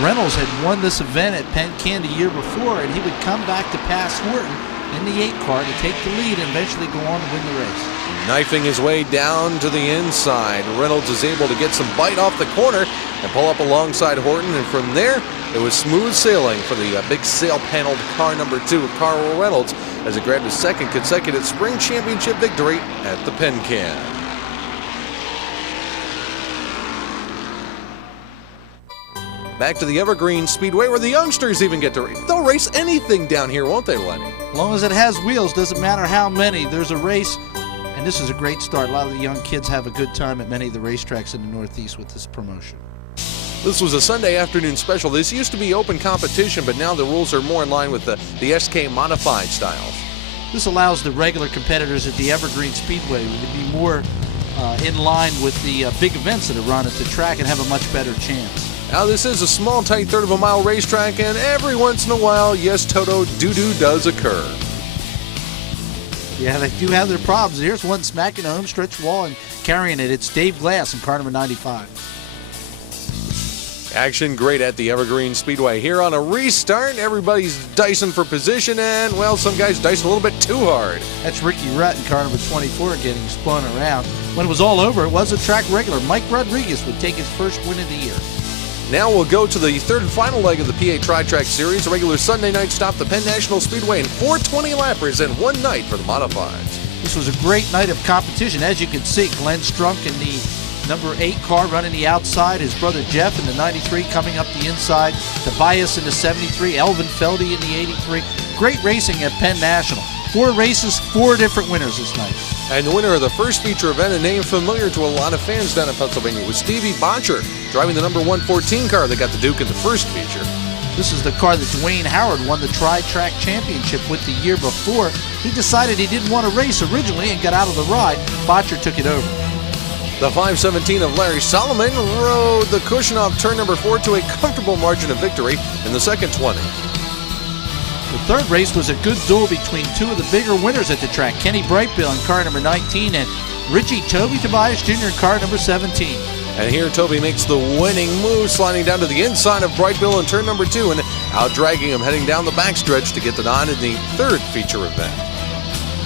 Reynolds had won this event at Penn Can the year before, and he would come back to pass Horton in the 8 car to take the lead and eventually go on to win the race. Knifing his way down to the inside, Reynolds is able to get some bite off the corner and pull up alongside Horton, and from there it was smooth sailing for the big sail-paneled car number 2 of Carl Reynolds as it grabbed his second consecutive spring championship victory at the Penn Can. Back to the Evergreen Speedway where the youngsters even get to race. They'll race anything down here, won't they, Lenny? As long as it has wheels, doesn't matter how many, there's a race. And this is a great start. A lot of the young kids have a good time at many of the racetracks in the Northeast with this promotion. This was a Sunday afternoon special. This used to be open competition, but now the rules are more in line with the SK modified styles. This allows the regular competitors at the Evergreen Speedway to be more in line with the big events that are run at the track and have a much better chance. Now this is a small, tight third of a mile racetrack, and every once in a while, yes, Toto, doo-doo does occur. Yeah, they do have their problems. Here's one smacking the home stretch wall and carrying it. It's Dave Glass in car number 95. Action great at the Evergreen Speedway. Here on a restart, everybody's dicing for position, and, well, some guys dice a little bit too hard. That's Ricky Rutt in car number 24 getting spun around. When it was all over, it was a track regular. Mike Rodriguez would take his first win of the year. Now we'll go to the third and final leg of the PA Tri-Track Series, a regular Sunday night stop, the Penn National Speedway, and 420 lappers in one night for the Modifieds. This was a great night of competition. As you can see, Glenn Strunk in the number 8 car running the outside, his brother Jeff in the 93 coming up the inside, Tobias in the 73, Elvin Feldy in the 83. Great racing at Penn National. 4 races, 4 different winners this night. And the winner of the first feature event, a name familiar to a lot of fans down in Pennsylvania, was Stevie Botcher, driving the number 114 car that got the Duke in the first feature. This is the car that Dwayne Howard won the Tri-Track Championship with the year before. He decided he didn't want to race originally and got out of the ride. Botcher took it over. The 517 of Larry Solomon rode the cushion off turn number 4 to a comfortable margin of victory in the second 20. The third race was a good duel between 2 of the bigger winners at the track, Kenny Brightbill in car number 19 and Richie Toby Tobias Jr. in car number 17. And here Toby makes the winning move, sliding down to the inside of Brightbill in turn number 2 and out-dragging him heading down the backstretch to get the nod in the third feature event.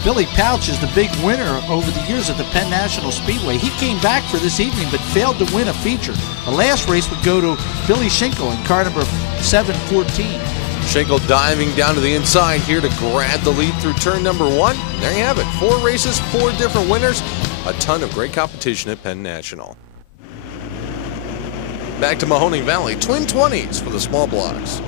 Billy Pouch is the big winner over the years at the Penn National Speedway. He came back for this evening but failed to win a feature. The last race would go to Billy Schinkel in car number 714. Schinkel diving down to the inside here to grab the lead through turn number 1. There you have it. 4 races, 4 different winners. A ton of great competition at Penn National. Back to Mahoning Valley. Twin 20s for the small blocks.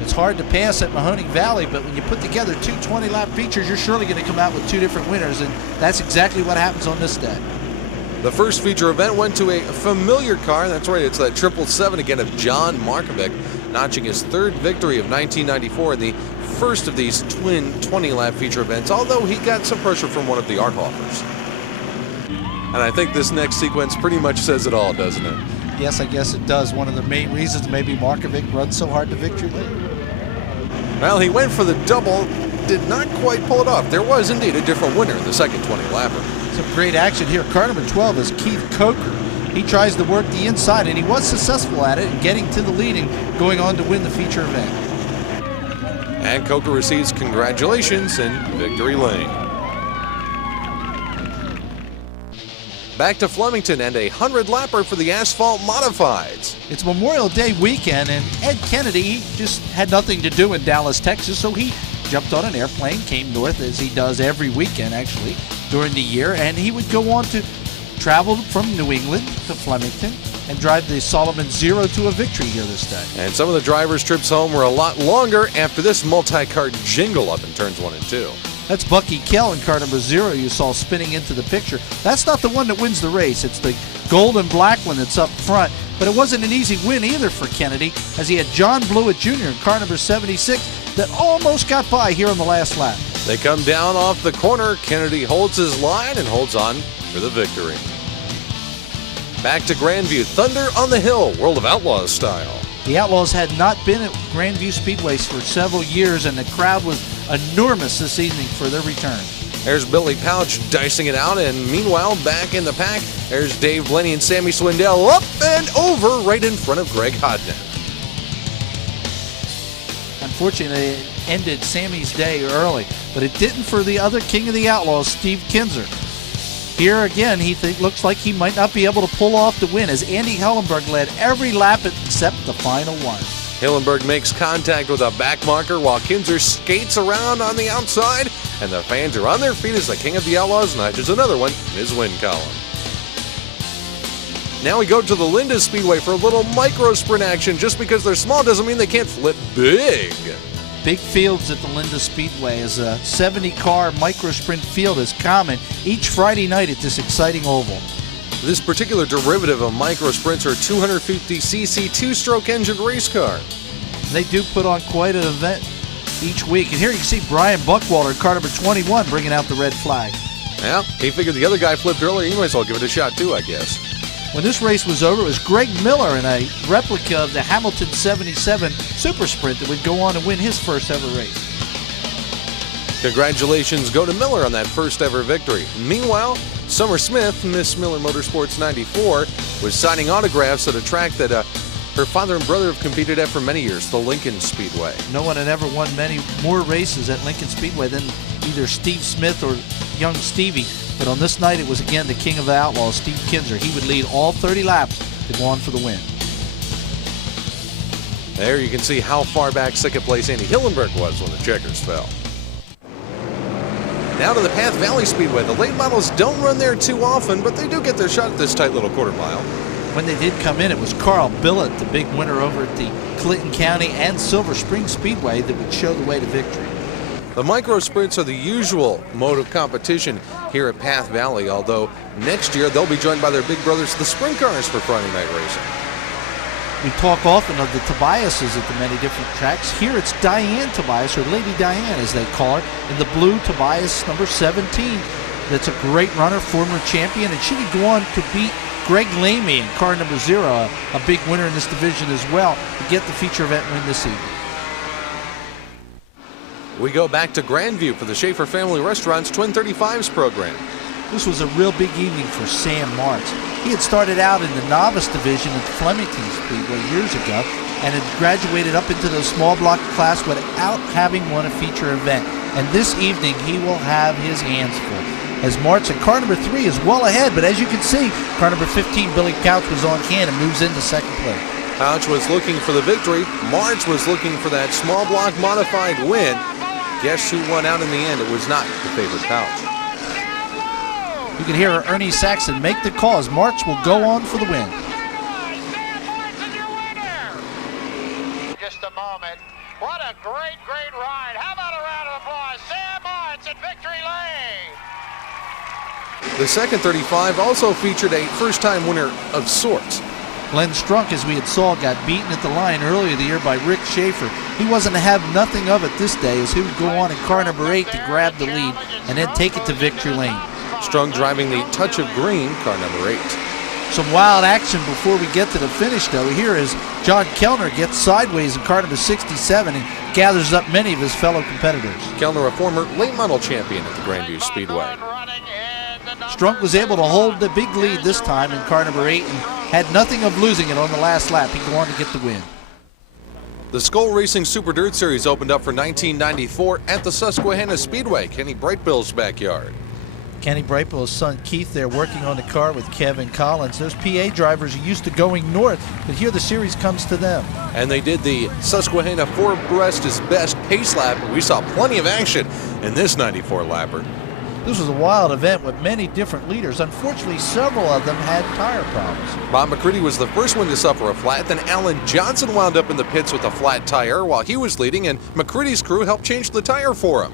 It's hard to pass at Mahoning Valley, but when you put together 2 20-lap features, you're surely going to come out with 2 different winners, and that's exactly what happens on this day. The first feature event went to a familiar car. That's right, it's that 777 again of John Markovic, notching his 3rd victory of 1994 in the first of these twin 20-lap feature events, although he got some pressure from one of the Arthoffers. And I think this next sequence pretty much says it all, doesn't it? Yes, I guess it does. One of the main reasons maybe Markovic runs so hard to victory lane. Well, he went for the double, did not quite pull it off. There was indeed a different winner in the second 20-lapper. Some great action here. Car number 12 is Keith Coker. He tries to work the inside, and he was successful at it, getting to the lead and going on to win the feature event. And Coker receives congratulations in victory lane. Back to Flemington and a 100-lapper for the Asphalt Modifieds. It's Memorial Day weekend, and Ed Kennedy just had nothing to do in Dallas, Texas, so he jumped on an airplane, came north, as he does every weekend, actually, during the year, and he would go on to travel from New England to Flemington and drive the Solomon Zero to a victory here this day. And some of the drivers' trips home were a lot longer after this multi-car jingle up in turns 1 and 2. That's Bucky Kell in car number 0 you saw spinning into the picture. That's not the one that wins the race. It's the gold and black one that's up front. But it wasn't an easy win either for Kennedy, as he had John Blewett Jr. in car number 76 that almost got by here on the last lap. They come down off the corner. Kennedy holds his line and holds on for the victory. Back to Grandview. Thunder on the Hill, World of Outlaws style. The Outlaws had not been at Grandview Speedways for several years, and the crowd was enormous this evening for their return. There's Billy Pouch dicing it out, and meanwhile, back in the pack, there's Dave Blenny and Sammy Swindell up and over right in front of Greg Hodnett. Unfortunately, it ended Sammy's day early, but it didn't for the other King of the Outlaws, Steve Kinzer. Here again, he looks like he might not be able to pull off the win, as Andy Hillenberg led every lap except the final one. Hillenberg makes contact with a back marker while Kinzer skates around on the outside, and the fans are on their feet as the King of the Outlaws notches another one in his win column. Now we go to the Linda Speedway for a little micro sprint action. Just because they're small doesn't mean they can't flip big. Big fields at the Linda Speedway, as a 70-car micro sprint field is common each Friday night at this exciting oval. This particular derivative of micro sprints are 250cc two-stroke engine race car. They do put on quite an event each week. And here you can see Brian Buckwalter in car number 21 bringing out the red flag. Yeah, he figured the other guy flipped earlier. He might as well give it a shot too, I guess. When this race was over, it was Greg Miller in a replica of the Hamilton 77 Super Sprint that would go on to win his first ever race. Congratulations go to Miller on that first ever victory. Meanwhile, Summer Smith, Miss Miller Motorsports 94, was signing autographs at a track that her father and brother have competed at for many years, the Lincoln Speedway. No one had ever won many more races at Lincoln Speedway than either Steve Smith or young Stevie. But on this night, it was again the King of the Outlaws, Steve Kinzer. He would lead all 30 laps to go on for the win. There you can see how far back second place Andy Hillenberg was when the checkers fell. Now to the Path Valley Speedway. The late models don't run there too often, but they do get their shot at this tight little quarter mile. When they did come in, it was Carl Billett, the big winner over at the Clinton County and Silver Spring Speedway, that would show the way to victory. The micro sprints are the usual mode of competition here at Path Valley, although next year they'll be joined by their big brothers, the sprint cars, for Friday night racing. We talk often of the Tobiases at the many different tracks. Here it's Diane Tobias, or Lady Diane as they call her, in the blue Tobias number 17. That's a great runner, former champion, and she could go on to beat Greg Lamy in car number 0, a big winner in this division as well, to get the feature event win this evening. We go back to Grandview for the Schaefer Family Restaurants Twin 35s program. This was a real big evening for Sam Martz. He had started out in the novice division at Flemington Speedway years ago and had graduated up into the small block class without having won a feature event. And this evening he will have his hands full, as Martz in car number 3 is well ahead, but as you can see, car number 15, Billy Couch, was on can and moves into second place. Couch was looking for the victory. Martz was looking for that small block modified win. Guess who won out in the end? It was not the favorite Couch. You can hear Ernie Saxon make the call as Martz will go on for the win. Just a moment. What a great, great ride. How about a round of applause? Sam Martz at Victory Lane. The second 35 also featured a first-time winner of sorts. Glenn Strunk, as we had saw, got beaten at the line earlier the year by Rick Schaefer. He wasn't to have nothing of it this day, as he would go on in car number 8 to grab the lead and then take it to Victory Lane. Strunk driving the touch of green, car number 8. Some wild action before we get to the finish, though. Here is John Kellner gets sideways in car number 67 and gathers up many of his fellow competitors. Kellner, a former late model champion at the Grandview Speedway. Strunk was able to hold the big lead this time in car number 8 and had nothing of losing it on the last lap. He'd go on to get the win. The Skull Racing Super Dirt Series opened up for 1994 at the Susquehanna Speedway, Kenny Brightbill's backyard. Kenny Brightbill's son Keith there working on the car with Kevin Collins. Those PA drivers are used to going north, but here the series comes to them. And they did the Susquehanna 4 abreast is best pace lap. We saw plenty of action in this 94 lapper. This was a wild event with many different leaders. Unfortunately, several of them had tire problems. Bob McCready was the first one to suffer a flat. Then Alan Johnson wound up in the pits with a flat tire while he was leading, and McCready's crew helped change the tire for him.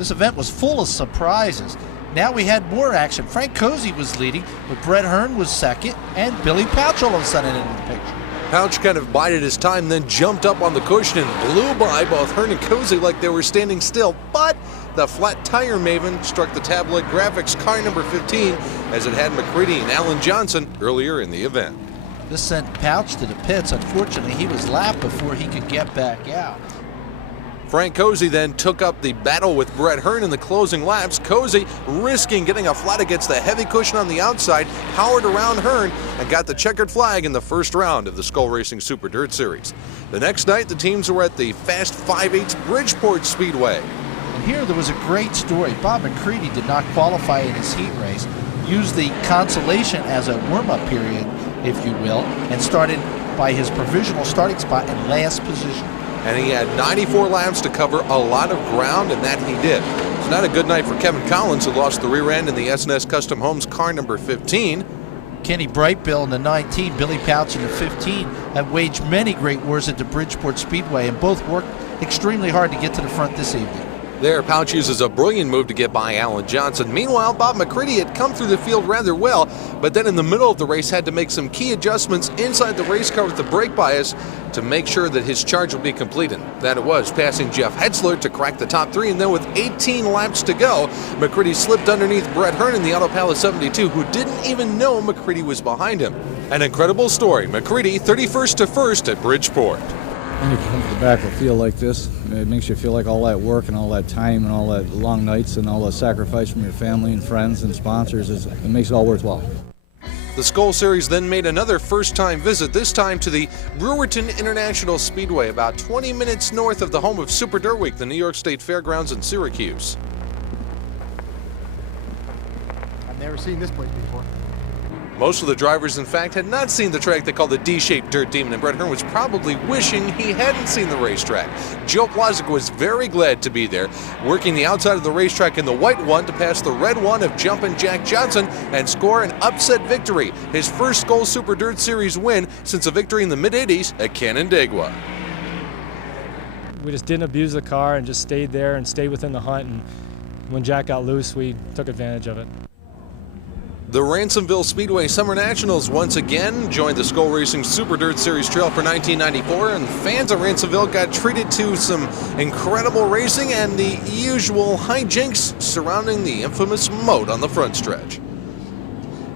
This event was full of surprises. Now we had more action. Frank Cozy was leading, but Brett Hearn was second, and Billy Pauch all of a sudden into the picture. Pauch kind of bided his time, then jumped up on the cushion and blew by both Hearn and Cozy like they were standing still. But the flat tire maven struck the tabloid graphics car number 15 as it had McCready and Alan Johnson earlier in the event. This sent Pauch to the pits. Unfortunately, he was lapped before he could get back out. Frank Cozy then took up the battle with Brett Hearn in the closing laps. Cozy, risking getting a flat against the heavy cushion on the outside, powered around Hearn and got the checkered flag in the first round of the Skull Racing Super Dirt Series. The next night, the teams were at the Fast 5/8 Bridgeport Speedway. And here there was a great story. Bob McCready did not qualify in his heat race, used the consolation as a warm-up period, if you will, and started by his provisional starting spot in last position. And he had 94 laps to cover a lot of ground, and that he did. It's not a good night for Kevin Collins, who lost the rear end in the S&S Custom Homes car number 15. Kenny Brightbill in the 19, Billy Pauch in the 15 have waged many great wars at the Bridgeport Speedway, and both worked extremely hard to get to the front this evening. There, Pauch uses a brilliant move to get by Alan Johnson. Meanwhile, Bob McCready had come through the field rather well, but then in the middle of the race had to make some key adjustments inside the race car with the brake bias to make sure that his charge would be completed. That it was, passing Jeff Hetzler to crack the top three, and then with 18 laps to go, McCready slipped underneath Brett Hearn in the Auto Palace 72, who didn't even know McCready was behind him. An incredible story. McCready 31st to 1st at Bridgeport. When you come to the back of a field like this, it makes you feel like all that work and all that time and all that long nights and all the sacrifice from your family and friends and sponsors, it makes it all worthwhile. The Skull Series then made another first-time visit, this time to the Brewerton International Speedway, about 20 minutes north of the home of Super Dirt Week, the New York State Fairgrounds in Syracuse. I've never seen this place before. Most of the drivers, in fact, had not seen the track they call the D-shaped Dirt Demon, and Brett Hearn was probably wishing he hadn't seen the racetrack. Joe Plazik was very glad to be there, working the outside of the racetrack in the white one to pass the red one of Jumpin' Jack Johnson and score an upset victory, his first Skull Super Dirt Series win since a victory in the mid-'80s at Canandaigua. We just didn't abuse the car and just stayed there and stayed within the hunt, and when Jack got loose, we took advantage of it. The Ransomville Speedway Summer Nationals once again joined the Skull Racing Super Dirt Series Trail for 1994, and fans of Ransomville got treated to some incredible racing and the usual hijinks surrounding the infamous moat on the front stretch.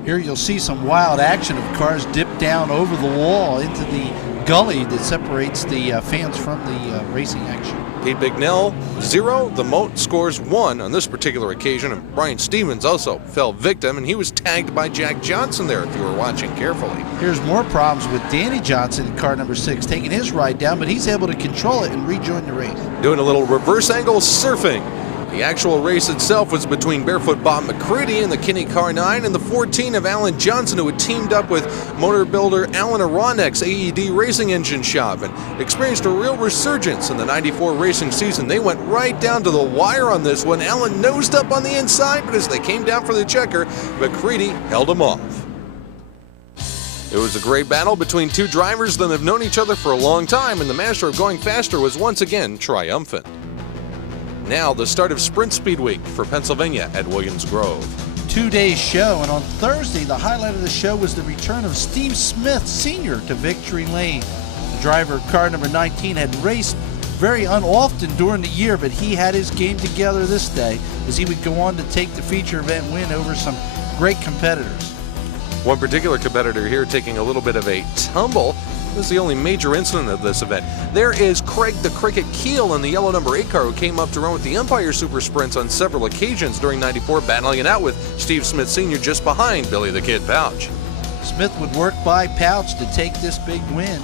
Here you'll see some wild action of cars dip down over the wall into the gully that separates the fans from the racing action. Pete Bignell, 0. The moat scores 1 on this particular occasion, and Brian Stevens also fell victim, and he was tagged by Jack Johnson there, if you were watching carefully. Here's more problems with Danny Johnson in car number 6, taking his ride down, but he's able to control it and rejoin the race. Doing a little reverse angle surfing. The actual race itself was between Barefoot Bob McCready in the Kinney Car 9 and the 14 of Alan Johnson, who had teamed up with motor builder Alan Aronek's AED racing engine shop and experienced a real resurgence in the 94 racing season. They went right down to the wire on this one. Alan nosed up on the inside, but as they came down for the checker, McCready held him off. It was a great battle between two drivers that have known each other for a long time, and the master of going faster was once again triumphant. Now the start of Sprint Speed Week for Pennsylvania at Williams Grove. 2-day show, and on Thursday the highlight of the show was the return of Steve Smith Sr. to victory lane. The driver of car number 19 had raced very unoften during the year, but he had his game together this day as he would go on to take the feature event win over some great competitors. One particular competitor here taking a little bit of a tumble. This is the only major incident of this event. There is Craig the Cricket Keel in the yellow number 8 car, who came up to run with the Empire Super Sprints on several occasions during 94, battling it out with Steve Smith Sr. just behind Billy the Kid Pauch. Smith would work by Pauch to take this big win.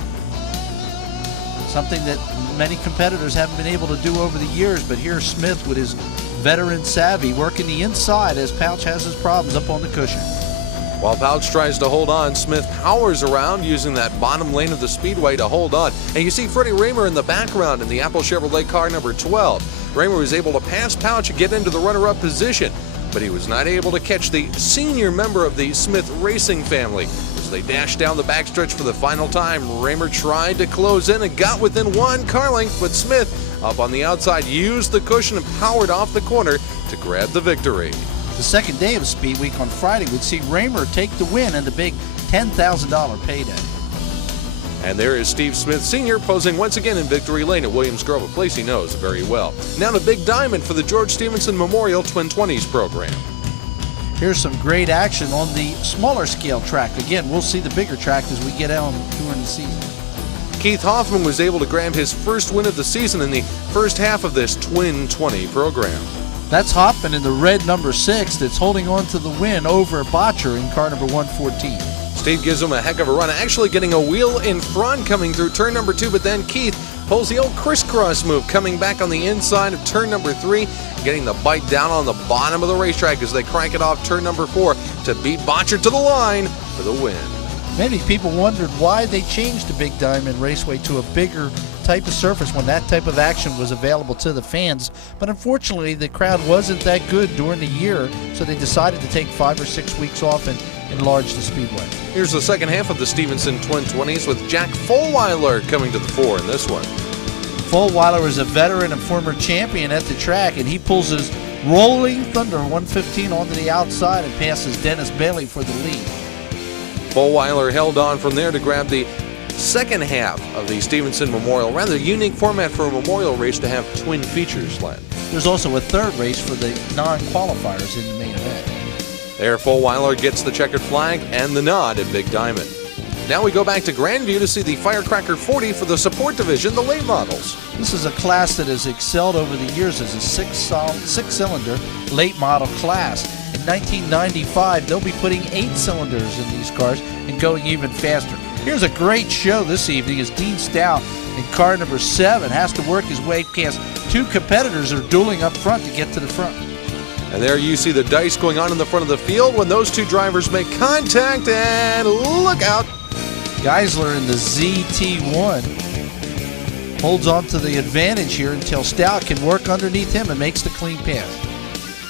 Something that many competitors haven't been able to do over the years, but here's Smith with his veteran savvy working the inside as Pauch has his problems up on the cushion. While Pauch tries to hold on, Smith powers around using that bottom lane of the speedway to hold on. And you see Freddie Raymer in the background in the Apple Chevrolet car number 12. Raymer was able to pass Pauch and get into the runner-up position, but he was not able to catch the senior member of the Smith racing family. As they dashed down the backstretch for the final time, Raymer tried to close in and got within one car length, but Smith up on the outside, used the cushion and powered off the corner to grab the victory. The second day of Speed Week on Friday would see Raymer take the win and the big $10,000 payday. And there is Steve Smith Sr. posing once again in victory lane at Williams Grove, a place he knows very well. Now to Big Diamond for the George Stevenson Memorial Twin 20s program. Here's some great action on the smaller scale track. Again, we'll see the bigger track as we get on during the season. Keith Hoffman was able to grab his first win of the season in the first half of this Twin 20 program. That's Hoffman in the red number 6 that's holding on to the win over Botcher in car number 114. Steve gives him a heck of a run, actually getting a wheel in front coming through turn number 2, but then Keith pulls the old crisscross move coming back on the inside of turn number 3, getting the bite down on the bottom of the racetrack as they crank it off turn number 4 to beat Botcher to the line for the win. Many people wondered why they changed the Big Diamond Raceway to a bigger type of surface when that type of action was available to the fans. But unfortunately, the crowd wasn't that good during the year, so they decided to take 5 or 6 weeks off and enlarge the speedway. Here's the second half of the Stevenson Twin 20s with Jack Fulweiler coming to the fore in this one. Fulweiler is a veteran and former champion at the track, and he pulls his Rolling Thunder 115 onto the outside and passes Dennis Bailey for the lead. Fulweiler held on from there to grab the second half of the Stevenson Memorial. Rather unique format for a memorial race to have twin features, Len. There's also a third race for the non-qualifiers in the main event. There, Fulweiler gets the checkered flag and the nod at Big Diamond. Now we go back to Grandview to see the Firecracker 40 for the support division, the late models. This is a class that has excelled over the years as a six-cylinder late model class. In 1995, they'll be putting 8 cylinders in these cars and going even faster. Here's a great show this evening as Dean Stout in car number 7 has to work his way past 2 competitors who are dueling up front to get to the front. And there you see the dice going on in the front of the field when those 2 drivers make contact, and look out. Geisler in the ZT1 holds on to the advantage here until Stout can work underneath him and makes the clean pass.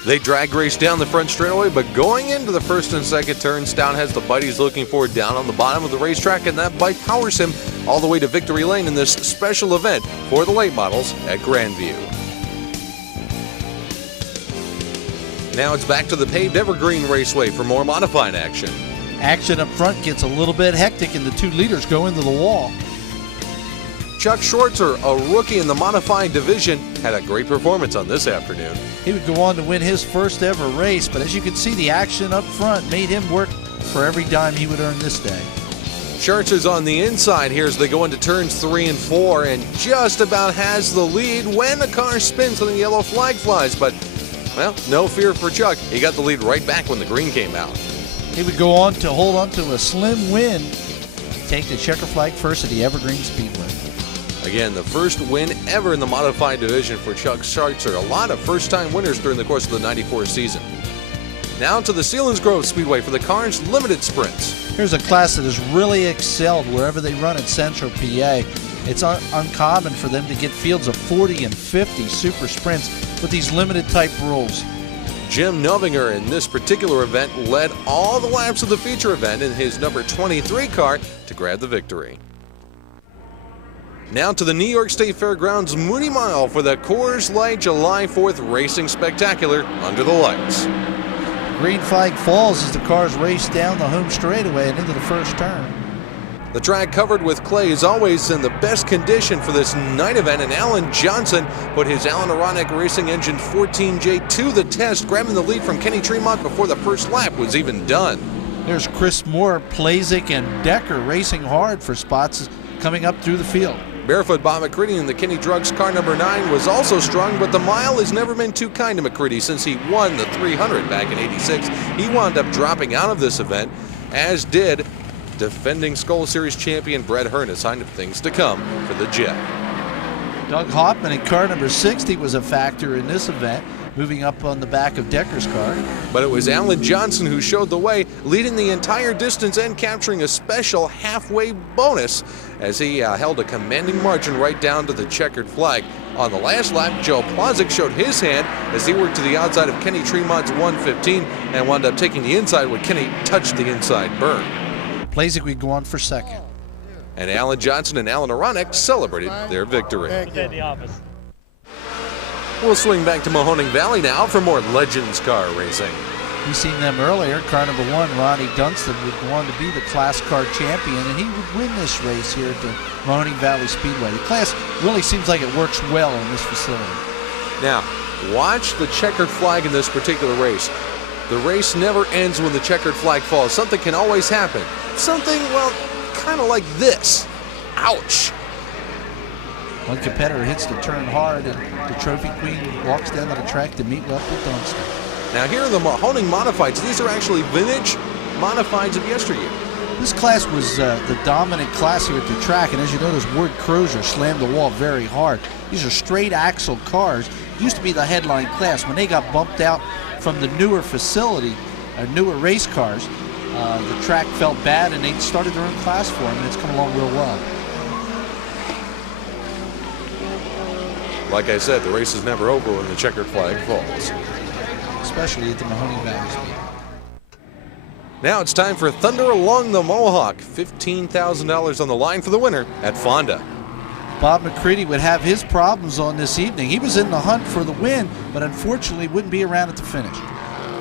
They drag race down the front straightaway, but going into the first and second turn, Stout has the bite he's looking for down on the bottom of the racetrack, and that bite powers him all the way to victory lane in this special event for the late models at Grandview. Now it's back to the paved Evergreen Raceway for more modified action. Action up front gets a little bit hectic and the 2 leaders go into the wall. Chuck Schwartzer, a rookie in the modified division, had a great performance on this afternoon. He would go on to win his first ever race, but as you can see, the action up front made him work for every dime he would earn this day. Schwartzer's on the inside here as they go into turns 3 and 4 and just about has the lead when the car spins and the yellow flag flies, but well, no fear for Chuck. He got the lead right back when the green came out. He would go on to hold on to a slim win, take the checker flag first at the Evergreen Speedway. Again, the first win ever in the modified division for Chuck Schwartzer. A lot of first-time winners during the course of the '94 season. Now to the Selinsgrove Speedway for the Cars Limited Sprints. Here's a class that has really excelled wherever they run in Central PA. It's uncommon for them to get fields of 40 and 50 super sprints with these limited type rules. Jim Novinger in this particular event led all the laps of the feature event in his number 23 car to grab the victory. Now to the New York State Fairgrounds Mooney Mile for the Coors Light July 4th Racing Spectacular under the lights. Green flag falls as the cars race down the home straightaway and into the first turn. The track covered with clay is always in the best condition for this night event, and Alan Johnson put his Alan Aronic Racing Engine 14J to the test, grabbing the lead from Kenny Tremont before the first lap was even done. There's Chris Moore, Plazek, and Decker racing hard for spots coming up through the field. Barefoot Bob McCready in the Kenny Drugs car number 9 was also strong, but the mile has never been too kind to McCready since he won the 300 back in '86. He wound up dropping out of this event, as did defending Skull Series champion Brett Hearn, a sign of things to come for the Jet. Doug Hoffman in car number 60 was a factor in this event, moving up on the back of Decker's car. But it was Alan Johnson who showed the way, leading the entire distance and capturing a special halfway bonus as he held a commanding margin right down to the checkered flag. On the last lap, Joe Plazek showed his hand as he worked to the outside of Kenny Tremont's 115 and wound up taking the inside when Kenny touched the inside berm. Plazek would go on for second. And Alan Johnson and Alan Aronic celebrated their victory. We'll swing back to Mahoning Valley now for more Legends car racing. We've seen them earlier. Car number 1, Ronnie Dunston, would go on to be the class car champion, and he would win this race here at the Mahoning Valley Speedway. The class really seems like it works well in this facility. Now, watch the checkered flag in this particular race. The race never ends when the checkered flag falls. Something can always happen. Something, well, kind of like this. Ouch. One competitor hits the turn hard, and the Trophy Queen walks down to the track to meet up with Dunston. Now here are the Mahoning Modifieds. These are actually vintage Modifieds of yesteryear. This class was the dominant class here at the track, and as you notice, Ward Crozier slammed the wall very hard. These are straight axle cars. Used to be the headline class. When they got bumped out from the newer facility, newer race cars, the track felt bad, and they started their own class for them, and it's come along real well. Like I said, the race is never over when the checkered flag falls. Especially at the Mahoning Valley Speed. Now it's time for Thunder Along the Mohawk. $15,000 on the line for the winner at Fonda. Bob McCready would have his problems on this evening. He was in the hunt for the win, but unfortunately wouldn't be around at the finish.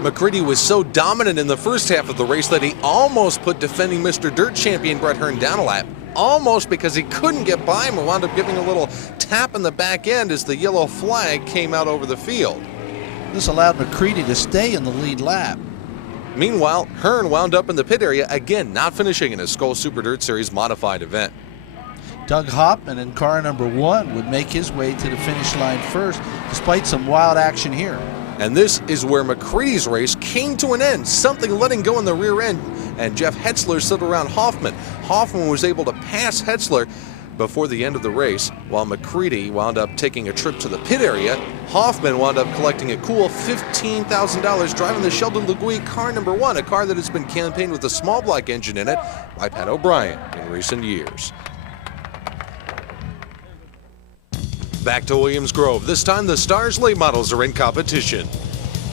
McCready was so dominant in the first half of the race that he almost put defending Mr. Dirt champion Brett Hearn down a lap. Almost, because he couldn't get by him and wound up giving a little tap in the back end as the yellow flag came out over the field. This allowed McCready to stay in the lead lap. Meanwhile, Hearn wound up in the pit area again, not finishing in his Skull Super Dirt Series modified event. Doug Hoffman in car number 1 would make his way to the finish line first, despite some wild action here. And this is where McCready's race came to an end, something letting go in the rear end, and Jeff Hetzler stood around Hoffman. Hoffman was able to pass Hetzler before the end of the race, while McCready wound up taking a trip to the pit area. Hoffman wound up collecting a cool $15,000 driving the Sheldon LeGuy car number 1, a car that has been campaigned with a small block engine in it by Pat O'Brien in recent years. Back to Williams Grove. This time the Stars late models are in competition.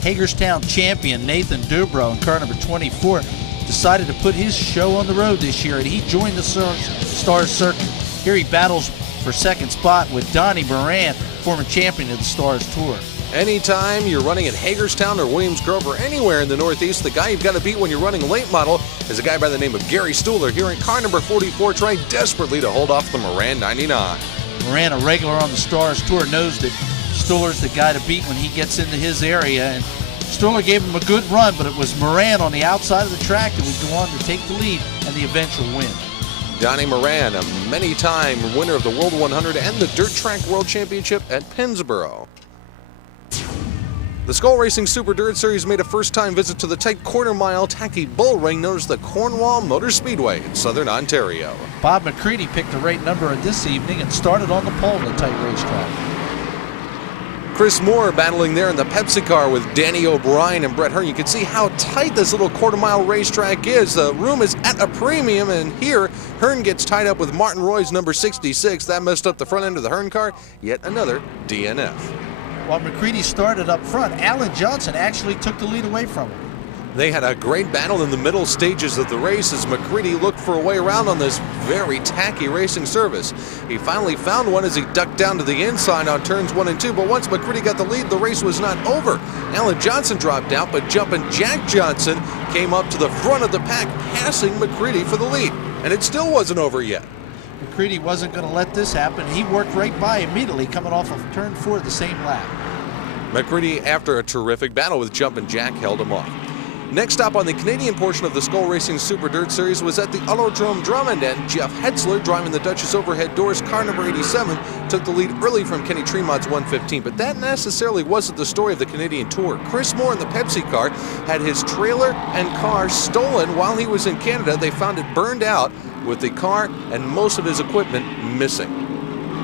Hagerstown champion Nathan Dubrow in car number 24 decided to put his show on the road this year, and he joined the Stars circuit. Here he battles for second spot with Donnie Moran, former champion of the Stars Tour. Anytime you're running at Hagerstown or Williams Grove or anywhere in the Northeast, the guy you've got to beat when you're running late model is a guy by the name of Gary Stuhler here in car number 44, trying desperately to hold off the Moran 99. Moran, a regular on the Stars Tour, knows that Stuhler's the guy to beat when he gets into his area, and Stuhler gave him a good run, but it was Moran on the outside of the track that would go on to take the lead and the eventual win. Donnie Moran, a many-time winner of the World 100 and the Dirt Track World Championship at Pennsboro. The Skull Racing Super Dirt Series made a first-time visit to the tight quarter-mile tacky bull ring known as the Cornwall Motor Speedway in southern Ontario. Bob McCready picked the right number this evening and started on the pole in the tight racetrack. Chris Moore battling there in the Pepsi car with Danny O'Brien and Brett Hearn. You can see how tight this little quarter-mile racetrack is. The room is at a premium, and here Hearn gets tied up with Martin Roy's number 66. That messed up the front end of the Hearn car. Yet another DNF. While McCready started up front, Alan Johnson actually took the lead away from him. They had a great battle in the middle stages of the race as McCready looked for a way around on this very tacky racing surface. He finally found one as he ducked down to the inside on turns 1 and 2, but once McCready got the lead, the race was not over. Alan Johnson dropped out, but Jumpin' Jack Johnson came up to the front of the pack, passing McCready for the lead. And it still wasn't over yet. McCready wasn't going to let this happen. He worked right by immediately, coming off of turn 4 the same lap. McCready, after a terrific battle with Jumpin' Jack, held him off. Next stop on the Canadian portion of the Skull Racing Super Dirt Series was at the Autodrome Drummond, and Jeff Hetzler, driving the Duchess Overhead Doors car number 87, took the lead early from Kenny Tremont's 115. But that necessarily wasn't the story of the Canadian Tour. Chris Moore in the Pepsi car had his trailer and car stolen while he was in Canada. They found it burned out with the car and most of his equipment missing.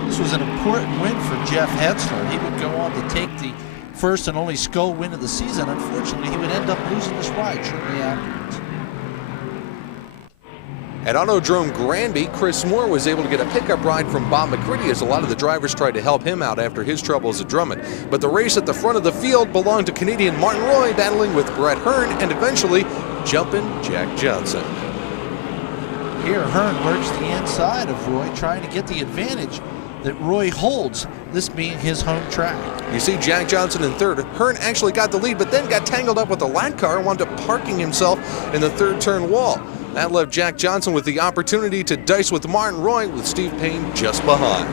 This was an important win for Jeff Hetzler. He would go on to take the first and only Skull win of the season. Unfortunately, he would end up losing this ride shortly afterwards. At Autodrome Granby, Chris Moore was able to get a pickup ride from Bob McCready as a lot of the drivers tried to help him out after his troubles at Drummond. But the race at the front of the field belonged to Canadian Martin Roy, battling with Brett Hearn and eventually Jumpin' Jack Johnson. Here, Hearn works the inside of Roy, trying to get the advantage that Roy holds, this being his home track. You see Jack Johnson in third. Hearn actually got the lead, but then got tangled up with the lat car and wound up parking himself in the third turn wall. That left Jack Johnson with the opportunity to dice with Martin Roy, with Steve Payne just behind.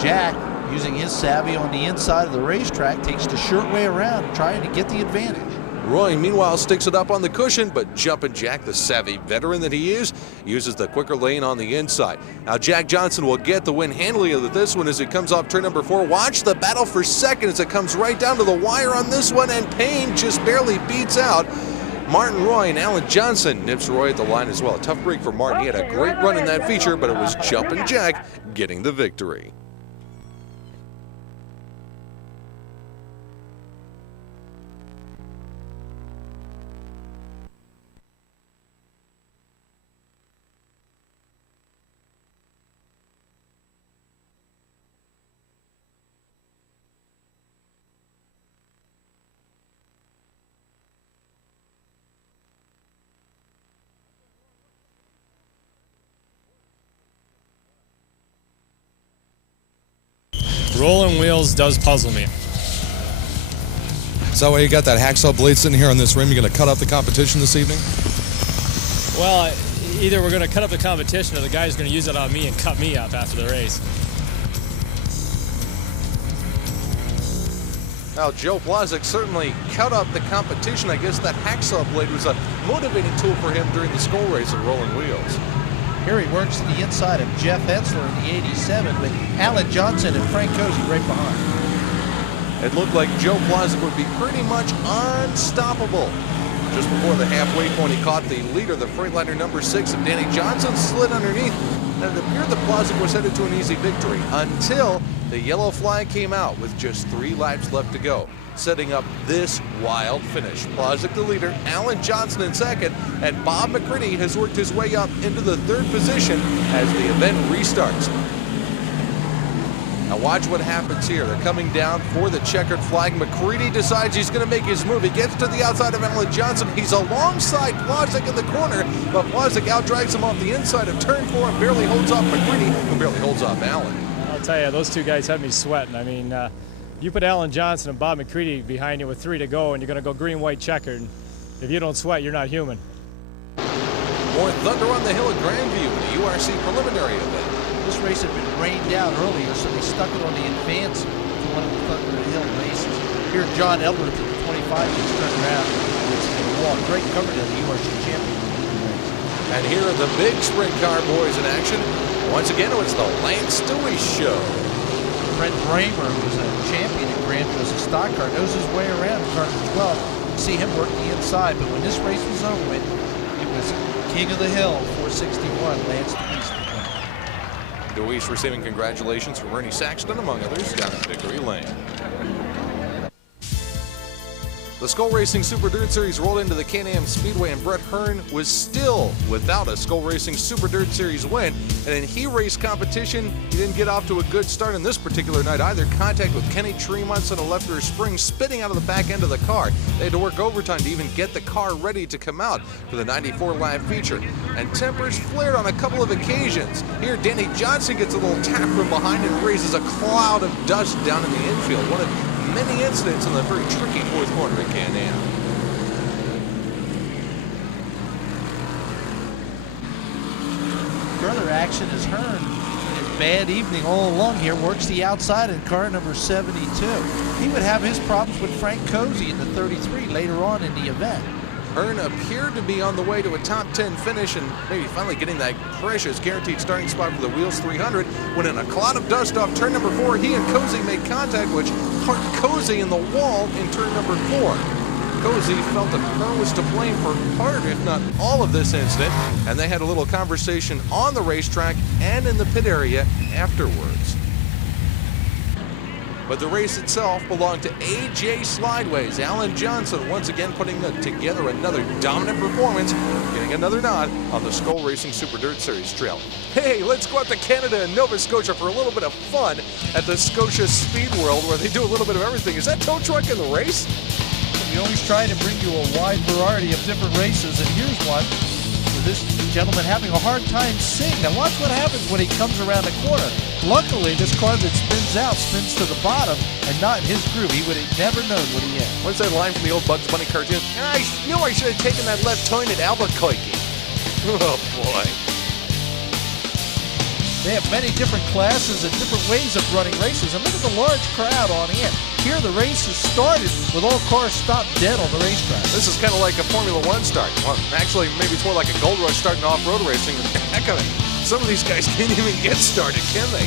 Jack, using his savvy on the inside of the racetrack, takes the short way around, trying to get the advantage. Roy, meanwhile, sticks it up on the cushion, but Jumpin' Jack, the savvy veteran that he is, uses the quicker lane on the inside. Now, Jack Johnson will get the win handily of this one as it comes off turn number 4. Watch the battle for second as it comes right down to the wire on this one, and Payne just barely beats out Martin Roy, and Alan Johnson nips Roy at the line as well. A tough break for Martin. He had a great run in that feature, but it was Jumpin' Jack getting the victory. Rolling wheels does puzzle me. Is that why you got that hacksaw blade sitting here on this rim? You're going to cut off the competition this evening? Well, either we're going to cut up the competition or the guy's going to use it on me and cut me up after the race. Now, Joe Blazek certainly cut up the competition. I guess that hacksaw blade was a motivating tool for him during the school race at Rolling Wheels. Here he works to the inside of Jeff Etzler in the 87, with Alan Johnson and Frank Cozy right behind. It looked like Joe Blazek would be pretty much unstoppable. Just before the halfway point, he caught the leader, the Freightliner number 6 of Danny Johnson, slid underneath, and it appeared that Blazek was headed to an easy victory until the yellow flag came out with just 3 laps left to go, setting up this wild finish. Blazek the leader, Alan Johnson in second, and Bob McCready has worked his way up into the 3rd position as the event restarts. Now watch what happens here. They're coming down for the checkered flag. McCready decides he's going to make his move. He gets to the outside of Alan Johnson. He's alongside Blazek in the corner, but Blazek outdrives him off the inside of turn 4 and barely holds off McCready, who barely holds off Alan. I'll tell you, those two guys had me sweating. I mean, you put Alan Johnson and Bob McCready behind you with 3 to go, and you're going to go green-white checkered. If you don't sweat, you're not human. More thunder on the hill at Grandview, the URC preliminary event. This race had been rained down earlier, so they stuck it on the advance to one of the Thunder Hill races. Here, John Edwards at the 25 gets turned around. It's a walk. Great cover to the URC champion. And here are the big sprint car boys in action. Once again, it was the Lance Stewie show. Brent Bramer, who's a champion at Grandview as a stock car, knows his way around in car number 12. You see him work the inside, but when this race was over with, it was King of the Hill, 461, Lance Deweese. Deweese receiving congratulations from Ernie Saxton, among others, down at Victory Lane. The Skull Racing Super Dirt Series rolled into the Can-Am Speedway, and Brett Hearn was still without a Skull Racing Super Dirt Series win. And in heat race competition, he didn't get off to a good start on this particular night either. Contact with Kenny Tremont on a left rear spring, spitting out of the back end of the car. They had to work overtime to even get the car ready to come out for the 94-lap feature. And tempers flared on a couple of occasions. Here, Danny Johnson gets a little tap from behind and raises a cloud of dust down in the infield. One of many incidents in the very tricky 4th corner at Can-Am. Further action is Hearn. His bad evening all along here, works the outside in car number 72. He would have his problems with Frank Cozy in the 33 later on in the event. Hearn appeared to be on the way to a top 10 finish and maybe finally getting that precious guaranteed starting spot for the Wheels 300 when in a cloud of dust off turn number 4, he and Cozy made contact, which parked Cozy in the wall in turn number 4. Cozy felt that Hearn was to blame for part, if not all, of this incident, and they had a little conversation on the racetrack and in the pit area afterwards. But the race itself belonged to AJ Slideways. Alan Johnson once again putting together another dominant performance, getting another nod on the Skull Racing Super Dirt Series trail. Hey, let's go out to Canada and Nova Scotia for a little bit of fun at the Scotia Speed World, where they do a little bit of everything. Is that tow truck in the race? We always try to bring you a wide variety of different races, and here's one for this gentleman having a hard time seeing. Now watch what happens when he comes around the corner. Luckily, this car that spins out spins to the bottom and not in his groove. He would have never known what he had. What's that line from the old Bugs Bunny cartoon? I knew I should have taken that left turn at Albuquerque. Oh, boy. They have many different classes and different ways of running races. And look at the large crowd on in. Here the race has started with all cars stopped dead on the racetrack. This is kind of like a Formula One start. Well, actually, maybe it's more like a Gold Rush starting off-road racing. Heck of it. Some of these guys can't even get started, can they?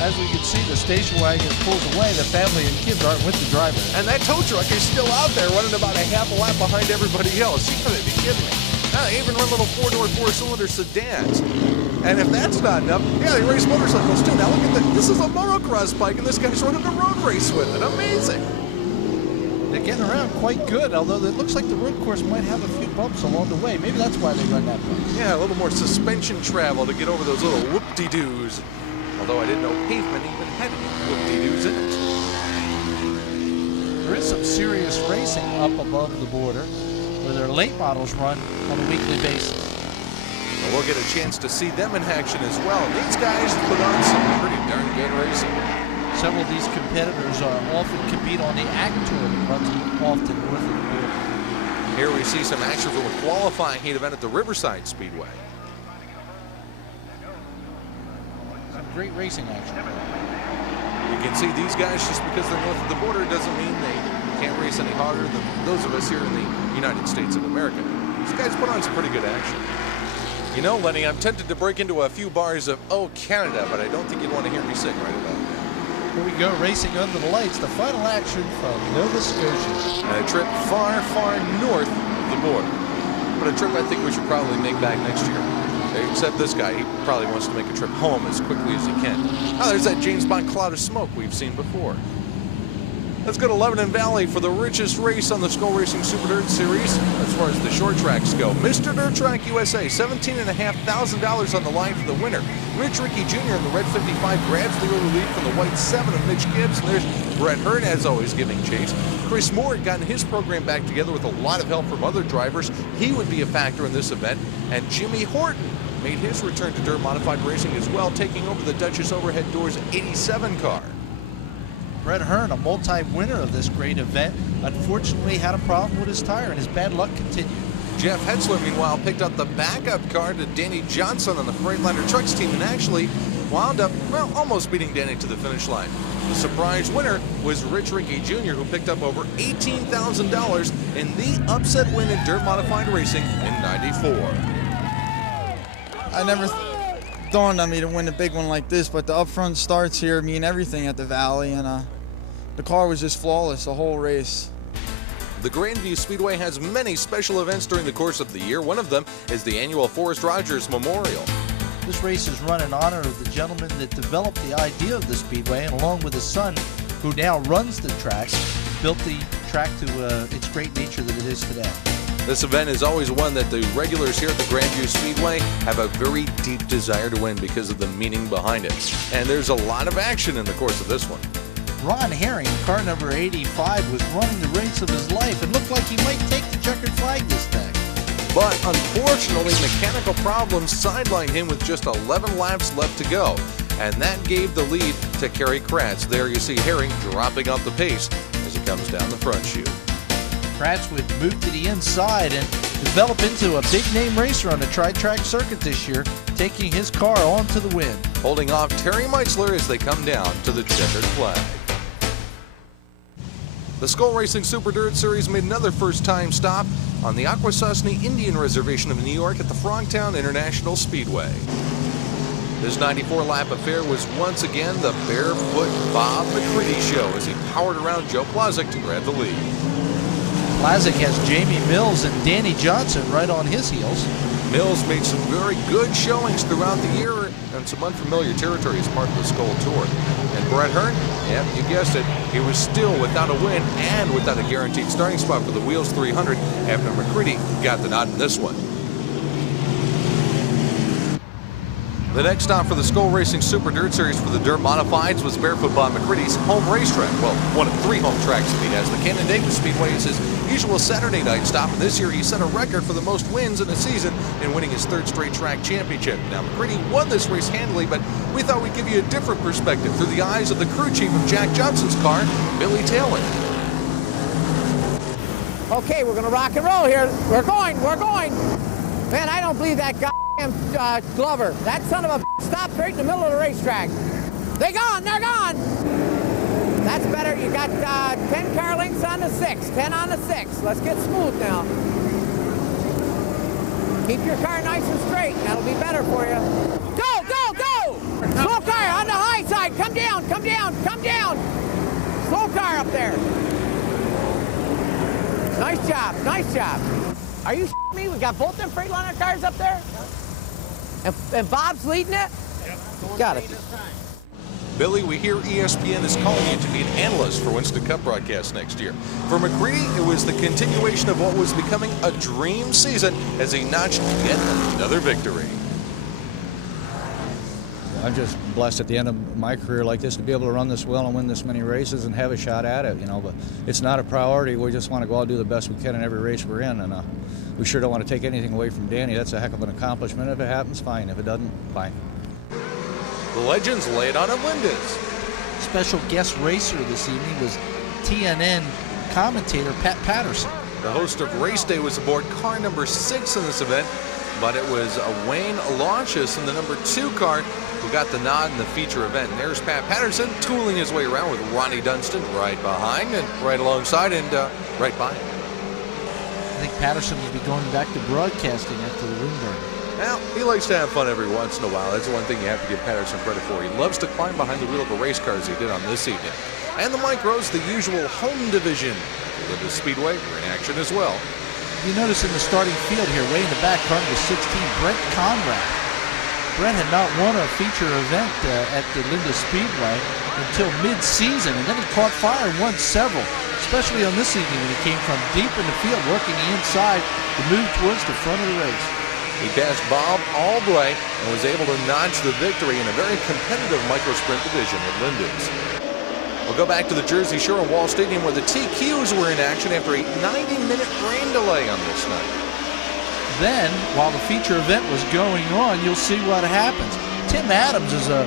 As we can see, the station wagon pulls away. The family and kids aren't with the driver. And that tow truck is still out there running about a half a lap behind everybody else. You gotta be kidding me. They even run little four-door, four-cylinder sedans. And if that's not enough, yeah, they race motorcycles too. Now look at that. This is a motocross bike, and this guy's running a road race with it. Amazing. They're getting around quite good, although it looks like the road course might have a few bumps along the way. Maybe that's why they run that bump. Yeah, a little more suspension travel to get over those little whoop-de-doos. Although I didn't know pavement even had any whoop-de-doos in it. There is some serious racing up above the border, where their late models run on a weekly basis. Well, we'll get a chance to see them in action as well. These guys put on some pretty darn good racing. Several of these competitors often compete on the ACT Tour that runs often north of the border. Here we see some action from a qualifying heat event at the Riverside Speedway. Some great racing action. You can see these guys, just because they're north of the border doesn't mean they can't race any harder than those of us here in the United States of America. These guys put on some pretty good action. You know, Lenny, I'm tempted to break into a few bars of Oh Canada, but I don't think you'd want to hear me sing right about now. Here we go, racing under the lights, the final action from Nova Scotia. And a trip far, far north of the border. But a trip I think we should probably make back next year. Except this guy, he probably wants to make a trip home as quickly as he can. Oh, there's that James Bond cloud of smoke we've seen before. Let's go to Lebanon Valley for the richest race on the Skull Racing Super Dirt Series as far as the short tracks go. Mr. Dirt Track USA, $17,500 on the line for the winner. Rich Ricky Jr. in the red 55 grabs the early lead from the white 7 of Mitch Gibbs. And there's Brett Hurd, as always, giving chase. Chris Moore had gotten his program back together with a lot of help from other drivers. He would be a factor in this event. And Jimmy Horton made his return to dirt modified racing as well, taking over the Duchess Overhead Doors 87 car. Brett Hearn, a multi-winner of this great event, unfortunately had a problem with his tire, and his bad luck continued. Jeff Hetzler, meanwhile, picked up the backup car to Danny Johnson on the Freightliner Trucks team and actually wound up, well, almost beating Danny to the finish line. The surprise winner was Rich Ricky Jr., who picked up over $18,000 in the upset win in dirt modified racing in '94. I never dawned on me to win a big one like this, but the upfront starts here mean everything at the Valley, and the car was just flawless the whole race. The Grandview Speedway has many special events during the course of the year. One of them is the annual Forrest Rogers Memorial. This race is run in honor of the gentleman that developed the idea of the Speedway, and along with his son, who now runs the track, built the track to its great nature that it is today. This event is always one that the regulars here at the Grandview Speedway have a very deep desire to win because of the meaning behind it. And there's a lot of action in the course of this one. Ron Herring, car number 85, was running the race of his life and looked like he might take the checkered flag this day. But unfortunately, mechanical problems sidelined him with just 11 laps left to go. And that gave the lead to Kerry Kratz. There you see Herring dropping off the pace as he comes down the front chute. Kratz would move to the inside and develop into a big-name racer on the tri-track circuit this year, taking his car on to the win. Holding off Terry Meitzler as they come down to the checkered flag. The Skull Racing Super Dirt Series made another first-time stop on the Akwesasne Indian Reservation of New York at the Frogtown International Speedway. This 94-lap affair was once again the barefoot Bob McCready show as he powered around Joe Plazik to grab the lead. Plazik has Jamie Mills and Danny Johnson right on his heels. Mills made some very good showings throughout the year and some unfamiliar territory as part of the Skull Tour. And Brett Hearn, yeah, you guessed it, he was still without a win and without a guaranteed starting spot for the Wheels 300 after McCready got the nod in this one. The next stop for the Skull Racing Super Dirt Series for the Dirt Modifieds was Barefoot Bob McCready's home racetrack. Well, one of 3 home tracks that he has. The Canandaigua Speedway is his usual Saturday night stop, and this year he set a record for the most wins in a season in winning his 3rd straight track championship. Now, McCready won this race handily, but we thought we'd give you a different perspective through the eyes of the crew chief of Jack Johnson's car, Billy Taylor. Okay, we're gonna rock and roll here. We're going. Man, I don't believe that goddamn Glover. That son of a stopped right in the middle of the racetrack. They're gone. That's better. You got 10 car lengths on the 6, 10 on the 6. Let's get smooth now. Keep your car nice and straight. That'll be better for you. Go! Slow car on the high side. Come down. Slow car up there. Nice job. Are you shitting me? We got both them Freightliner cars up there? And Bob's leading it? Yep. Got it. Billy, we hear ESPN is calling you to be an analyst for Winston Cup broadcast next year. For McCready, it was the continuation of what was becoming a dream season as he notched yet another victory. I'm just blessed at the end of my career like this to be able to run this well and win this many races and have a shot at it, but it's not a priority. We just want to go out and do the best we can in every race we're in, and we sure don't want to take anything away from Danny. That's a heck of an accomplishment. If it happens, fine. If it doesn't, fine. The legends lay it on at Linda's. Special guest racer this evening was TNN commentator Pat Patterson. The host of Race Day was aboard car number 6 in this event, but it was Wayne Launches in the number 2 car who got the nod in the feature event. And there's Pat Patterson tooling his way around with Ronnie Dunston right behind and right alongside and right by. I think Patterson will be going back to broadcasting after the Windburn. Now, he likes to have fun every once in a while. That's the one thing you have to give Patterson credit for. He loves to climb behind the wheel of a race car as he did on this evening. And the micros, the usual home division. Linda Speedway, we're in action as well. You notice in the starting field here, way in the back, car number 16, Brent Conrad. Brent had not won a feature event at the Linda Speedway until mid-season, and then he caught fire and won several, especially on this evening when he came from deep in the field, working the inside to move towards the front of the race. He passed Bob Albright and was able to notch the victory in a very competitive micro-sprint division at Linda's. We'll go back to the Jersey Shore and Wall Stadium where the TQs were in action after a 90-minute rain delay on this night. Then, while the feature event was going on, you'll see what happens. Tim Adams is a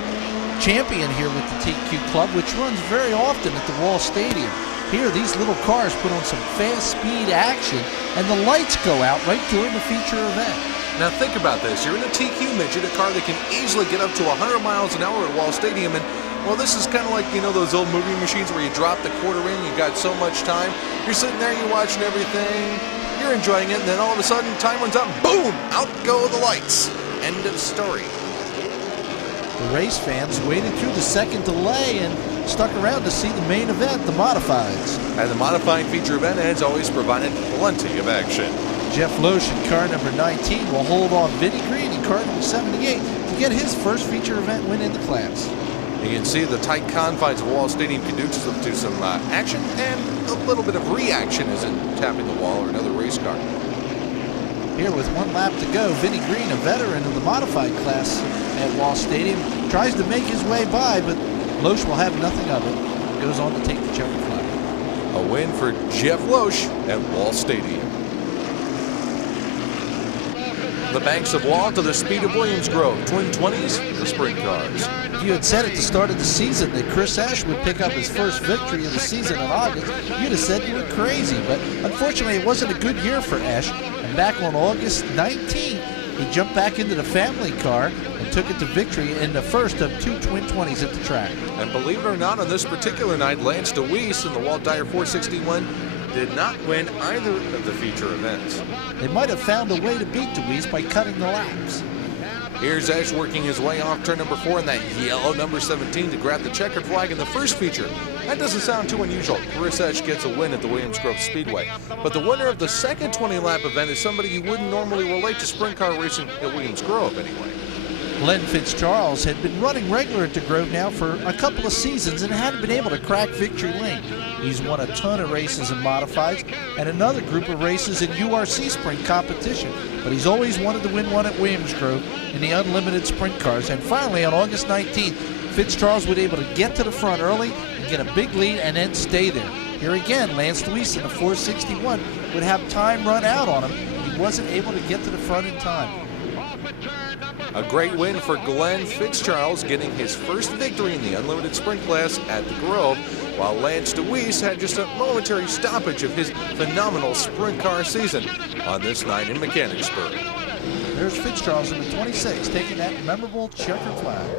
champion here with the TQ Club, which runs very often at the Wall Stadium. Here, these little cars put on some fast speed action, and the lights go out right during the feature event. Now think about this. You're in a TQ midget, a car that can easily get up to 100 miles an hour at Wall Stadium, and well, this is kind of like, those old movie machines where you drop the quarter in, you got so much time. You're sitting there, you're watching everything, you're enjoying it, and then all of a sudden, time runs out, boom, out go the lights. End of story. The race fans waited through the second delay and stuck around to see the main event, the Modifieds. And the Modified feature event has always provided plenty of action. Jeff Loesch in car number 19 will hold on Vinnie Green in car number 78 to get his first feature event win in the class. You can see the tight confines of Wall Stadium conducive to some action and a little bit of reaction as it tapping the wall or another race car. Here with 1 lap to go, Vinnie Green, a veteran of the modified class at Wall Stadium, tries to make his way by, but Loesch will have nothing of it. Goes on to take the checkered flag. A win for Jeff Loesch at Wall Stadium. The banks of Wall to the speed of Williams Grove. Twin 20s, the sprint cars. If you had said at the start of the season that Chris Esch would pick up his first victory of the season in August, you'd have said you were crazy. But unfortunately, it wasn't a good year for Esch. And back on August 19th, he jumped back into the family car and took it to victory in the first of 2 Twin 20s at the track. And believe it or not, on this particular night, Lance DeWeese in the Walt Dyer 461 did not win either of the feature events. They might have found a way to beat DeWeese by cutting the laps. Here's Esch working his way off turn number 4 in that yellow number 17 to grab the checkered flag in the first feature. That doesn't sound too unusual. Chris Esch gets a win at the Williams Grove Speedway. But the winner of the second 20-lap event is somebody you wouldn't normally relate to sprint car racing at Williams Grove anyway. Glenn Fitzcharles had been running regular at DeGrove now for a couple of seasons and hadn't been able to crack victory lane. He's won a ton of races in modifieds and another group of races in URC sprint competition, but he's always wanted to win one at Williams Grove in the unlimited sprint cars. And finally, on August 19th, Fitzcharles was able to get to the front early and get a big lead and then stay there. Here again, Lance Deweese in the 461 would have time run out on him. He wasn't able to get to the front in time. A great win for Glenn Fitzcharles, getting his first victory in the unlimited sprint class at the Grove, while Lance Deweese had just a momentary stoppage of his phenomenal sprint car season on this night in Mechanicsburg. There's Fitzcharles in the 26, taking that memorable checkered flag.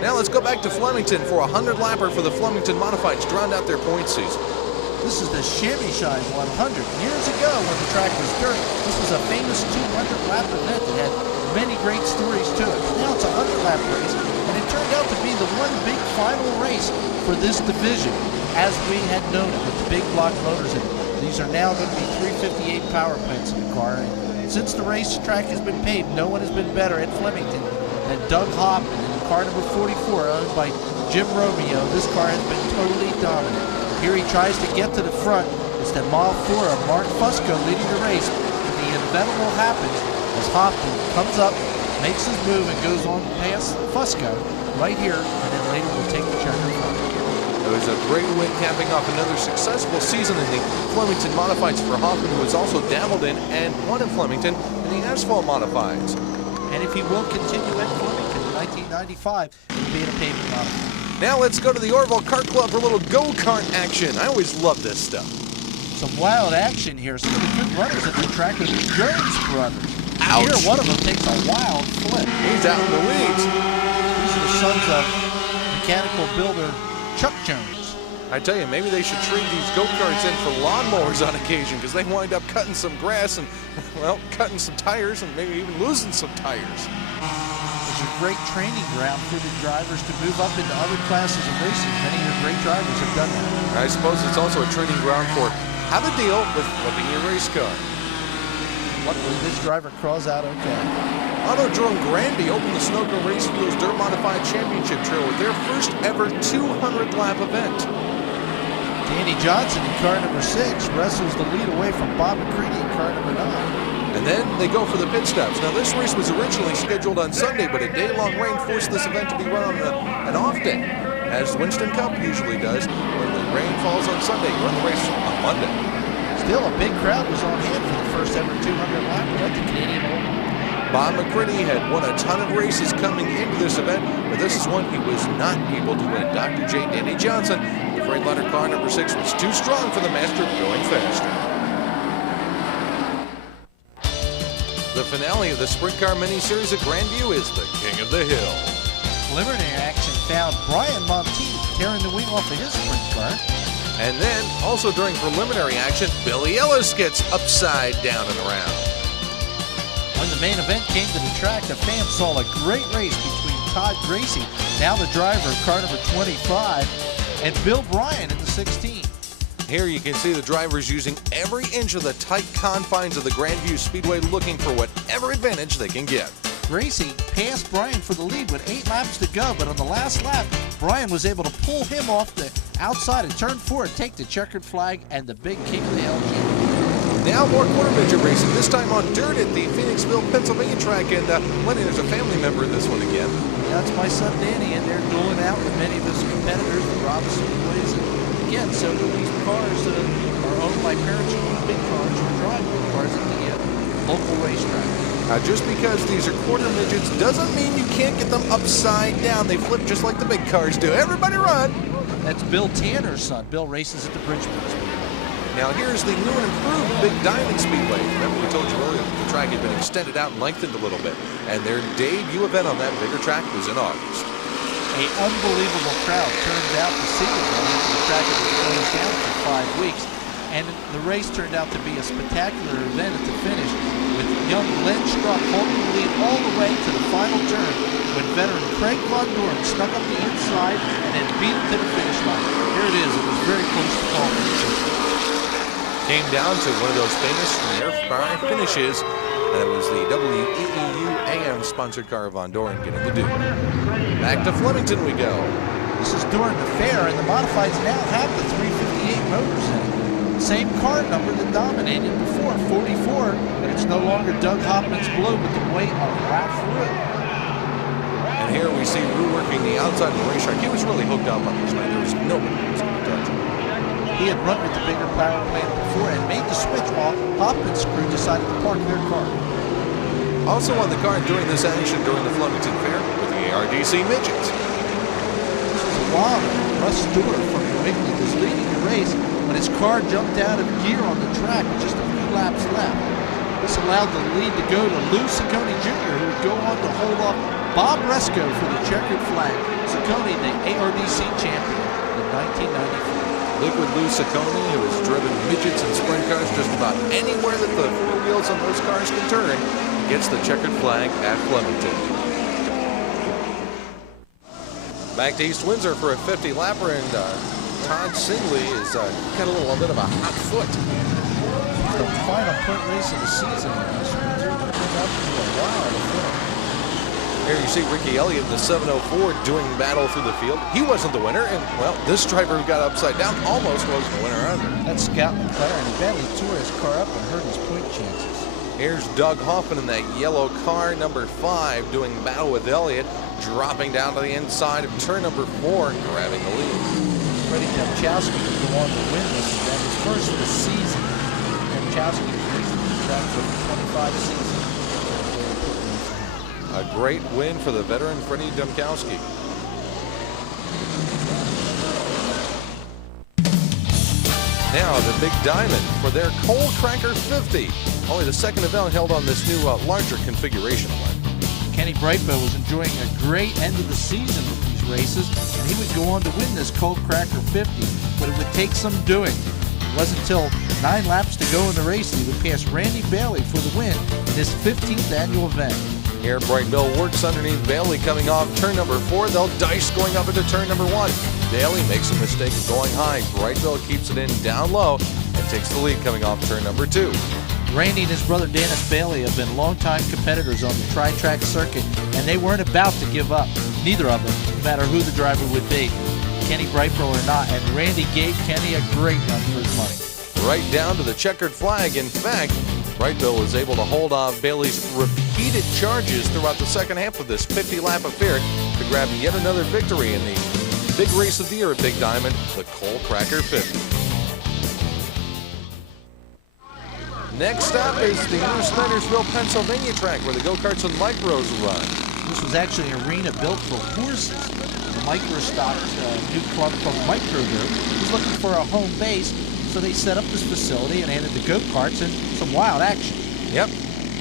Now let's go back to Flemington for a 100-lapper for the Flemington Modifieds to round out their point season. This is the Chamois Shine 100. Years ago, when the track was dirt, this was a famous 200-lap event that had many great stories to it. Now it's a 100-lap race, and it turned out to be the one big final race for this division, as we had known it with the big block motors. And these are now going to be 358 power plants in the car. And since the racetrack has been paved, no one has been better at Flemington than Doug Hoffman in the car number 44, owned by Jim Romeo. This car has been totally dominant. Here he tries to get to the front. It's the Mile 4 of Mark Fusco leading the race. And the inevitable happens as Hoffman comes up, makes his move, and goes on past Fusco right here, and then later will take the checker front. It was a great win, capping off another successful season in the Flemington Modifieds for Hoffman, who has also dabbled in and won in Flemington in the Asphalt Modifieds. And if he will continue at Flemington in 1995, it'll be in a pavement modified. Now let's go to the Orville Kart Club for a little go-kart action. I always love this stuff. Some wild action here. Some of the good runners at the track are the Jones brothers. Ouch. Here, one of them takes a wild flip. He's out in the weeds. These are the sons of mechanical builder Chuck Jones. I tell you, maybe they should trade these go-karts in for lawnmowers on occasion, because they wind up cutting some grass and, well, cutting some tires and maybe even losing some tires. It's a great training ground for the drivers to move up into other classes of racing. Many of the great drivers have done that. I suppose it's also a training ground for how to deal with flipping your race car. Luckily, this driver crawls out okay. Autodrome Granby opened the Sunoco Race Fuels Dirt Modified Championship Trail with their first ever 200-lap event. Danny Johnson in car number 6 wrestles the lead away from Bob McCready in car number 9. And then they go for the pit stops. Now, this race was originally scheduled on Sunday, but a day-long rain forced this event to be run on an off day, as Winston Cup usually does. When the rain falls on Sunday, you run the race on Monday. Still, a big crowd was on hand for the first ever 200-lapper at the Canadian Open. Bob McCready had won a ton of races coming into this event, but this is one he was not able to win. Dr. J. Danny Johnson, the freight ladder car number 6, was too strong for the master of going faster. The finale of the Sprint Car Mini-Series at Grandview is the King of the Hill. Preliminary action found Brian Montini tearing the wing off of his sprint car. And then, also during preliminary action, Billy Ellis gets upside down and around. When the main event came to the track, the fans saw a great race between Todd Gracie, now the driver of car number 25, and Bill Bryan in the 16. Here you can see the drivers using every inch of the tight confines of the Grandview Speedway, looking for whatever advantage they can get. Gracie passed Bryan for the lead with 8 laps to go, but on the last lap, Bryan was able to pull him off the outside of turn 4 and take the checkered flag and the big King of the Hill championship. Now more quarter midget racing, this time on dirt at the Phoenixville, Pennsylvania track, and Lenny, there's a family member in this one again. That's my son Danny, and they're dueling out with many of his competitors, the Robinson boys. And again, so these cars are owned by parents who own big cars or drive big cars at the local racetrack. Just because these are quarter midgets doesn't mean you can't get them upside down. They flip just like the big cars do. Everybody run! That's Bill Tanner's son. Bill races at the Bridgeport Speedway. Now here's the new and improved Big Diamond Speedway. Remember we told you earlier that the track had been extended out and lengthened a little bit, and their debut event on that bigger track was in August. An unbelievable crowd turned out to see it. The track had been closed down for 5 weeks, and the race turned out to be a spectacular event at the finish, with young Glenn Struck holding the lead all the way to the final turn when veteran Craig Von Doren snuck up the inside and then beat him to the finish line. Here it is. It was very close to call for the Came down to one of those famous Nerf bar finishes And it was the WEEU AM sponsored car of Von Doren getting the do. Back to Flemington we go. This is during the fair, and the modifieds now have the 358 motors in it. Same car number that dominated before, 44, but it's no longer Doug Hoffman's blue, but the weight of Ralph Roux. And here we see Roux working the outside of the racetrack. He was really hooked up on this night. There was nobody who was going to touch him. He had run with the bigger power plant before and made the switch while Hoffman's crew decided to park their car. Also on the card during this action during the Flemington Fair with the ARDC Midgets. Wow, Russ Stewart from New England was leading the race when his car jumped out of gear on the track with just a few laps left. This allowed the lead to go to Lou Ciccone Jr., who would go on to hold off Bob Resco for the checkered flag. Ciccone, the ARDC champion in 1994. Liquid Lou Ciccone, who has driven midgets and sprint cars just about anywhere that the four wheels on those cars can turn, gets the checkered flag at Flemington. Back to East Windsor for a 50-lapper, and Todd Singley has got a little bit of a hot foot. The final point race of the season in East Windsor. It's been up for a while. Here you see Ricky Elliott in the 704 doing battle through the field. He wasn't the winner, and, well, this driver who got upside down almost was the winner under. That's Scout McLaren. He badly tore his car up and hurt his point chances. Here's Doug Hoffman in that yellow car, number 5, doing battle with Elliott, dropping down to the inside of turn number 4, grabbing the lead. Freddie Demchowski would go on to win this event, his first of the season. Demchowski was racing the track for 25 seasons. A great win for the veteran Freddie Demkowski. Now the Big Diamond for their Coal Cracker 50. Only the second event held on this new larger configuration one. Kenny Brightbow was enjoying a great end of the season with these races, and he would go on to win this Coal Cracker 50, but it would take some doing. It wasn't until 9 laps to go in the race that he would pass Randy Bailey for the win in his 15th annual event. Here Brightbill works underneath Bailey coming off turn number 4. They'll dice going up into turn number 1. Bailey makes a mistake of going high. Brightbill keeps it in down low and takes the lead coming off turn number 2. Randy and his brother Dennis Bailey have been longtime competitors on the tri-track circuit, and they weren't about to give up. Neither of them, no matter who the driver would be, Kenny Brightbill or not, and Randy gave Kenny a great run for his money. Right down to the checkered flag. In fact, Brightbill was able to hold off Bailey's repeated charges throughout the second half of this 50-lap affair to grab yet another victory in the big race of the year at Big Diamond, the Coal Cracker 50. Next up is the New Snydersville, Pennsylvania track where the go-karts and micros run. This was actually an arena built for horses. The Microstock new club called Microgroup was looking for a home base, so they set up this facility and added the go-karts and some wild action. Yep.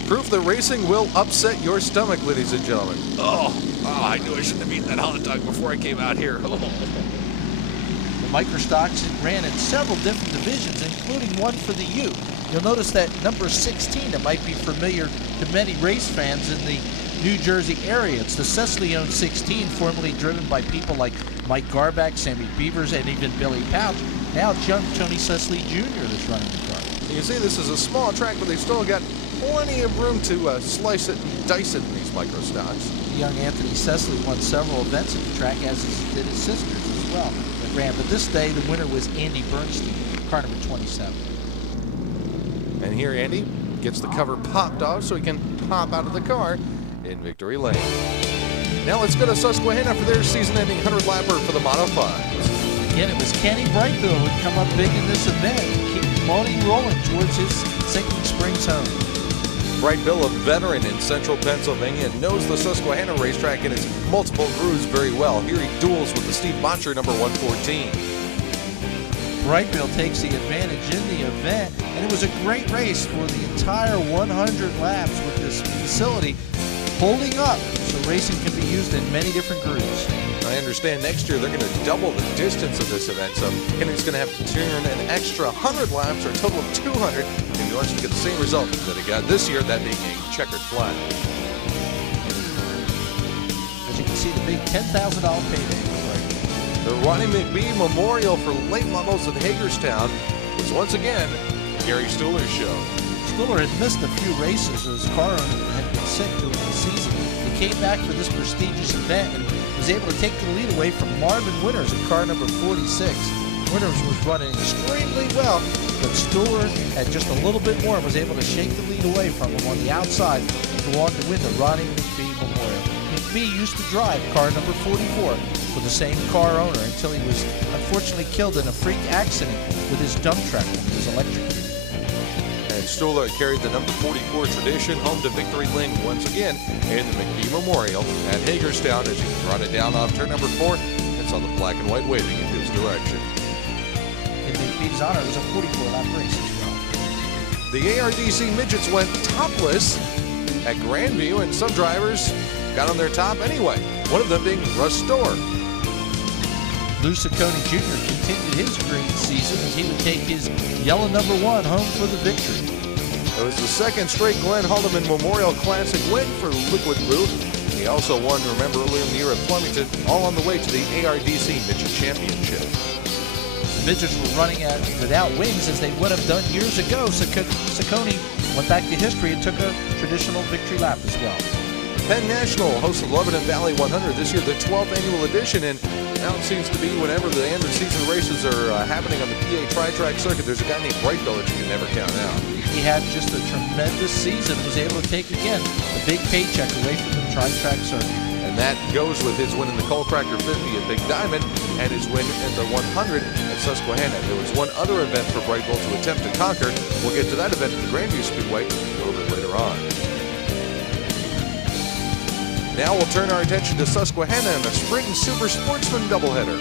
Proof that racing will upset your stomach, ladies and gentlemen. Oh, I knew I shouldn't have eaten that hot dog before I came out here. Oh. The Microstocks ran in several different divisions, including one for the U. You'll notice that number 16 that might be familiar to many race fans in the New Jersey area. It's the Cecily-owned 16, formerly driven by people like Mike Garback, Sammy Beavers, and even Billy Pouch. Now it's young Tony Cecily Jr. that's running the car. You see, this is a small track, but they've still got plenty of room to slice it and dice it in these Microstocks. Young Anthony Cecily won several events at the track, as did his sisters as well that ran. But this day, the winner was Andy Bernstein, car number 27. And here Andy gets the cover popped off so he can pop out of the car in victory lane. Now let's go to Susquehanna for their season-ending 100-lapper for the Modifieds. Again, it was Kenny Brightbill who had come up big in this event and keep money rolling towards his Sinking Springs home. Brightbill, a veteran in central Pennsylvania, knows the Susquehanna racetrack and its multiple grooves very well. Here he duels with the Steve Botcher, number 114. Brightbill takes the advantage in the event, and it was a great race for the entire 100 laps with this facility holding up so racing can be used in many different grooves. I understand next year they're going to double the distance of this event, so Kenny's going to have to turn an extra 100 laps or a total of 200 if he wants to get the same result that he got this year, that being a checkered flag. As you can see, the big $10,000 payday. The Ronnie McBee Memorial for Late Models in Hagerstown was once again Gary Stuhler's show. Stuller had missed a few races as his car owner had been sick during the season. He came back for this prestigious event and was able to take the lead away from Marvin Winters in car number 46. Winters was running extremely well, but Stuller had just a little bit more and was able to shake the lead away from him on the outside and go on to win the Ronnie McPhee Memorial. McPhee used to drive car number 44 with the same car owner until he was unfortunately killed in a freak accident with his dump truck when he was electrocuted. And Stuller carried the number 44 tradition home to victory lane once again in the McPhee Memorial at Hagerstown as he brought it down off turn number 4 and saw the black and white waving in his direction. In McPhee's honor, it was a 44-lap race as well. The ARDC midgets went topless at Grandview, and some drivers got on their top anyway, one of them being Russ Storer. Lou Ciccone Jr. continued his great season as he would take his yellow number 1 home for the victory. It was the second straight Glenn Haldeman Memorial Classic win for Liquid Blue. He also won, remember, earlier in the year at Flemington, all on the way to the ARDC Midget Championship. The midgets were running without wings as they would have done years ago. Ciccone went back to history and took a traditional victory lap as well. Penn National hosted Lebanon Valley 100 this year, the 12th annual edition, and now it seems to be whenever the end of season races are happening on the PA Tri-Track circuit, there's a guy named Brightbill that you can never count out. He had just a tremendous season, was able to take again a big paycheck away from the Tri-Track circuit. And that goes with his win in the Coal Cracker 50 at Big Diamond and his win in the 100 at Susquehanna. There was one other event for Brightbill to attempt to conquer. We'll get to that event at the Grandview Speedway a little bit later on. Now we'll turn our attention to Susquehanna and the Sprint and Super Sportsman doubleheader.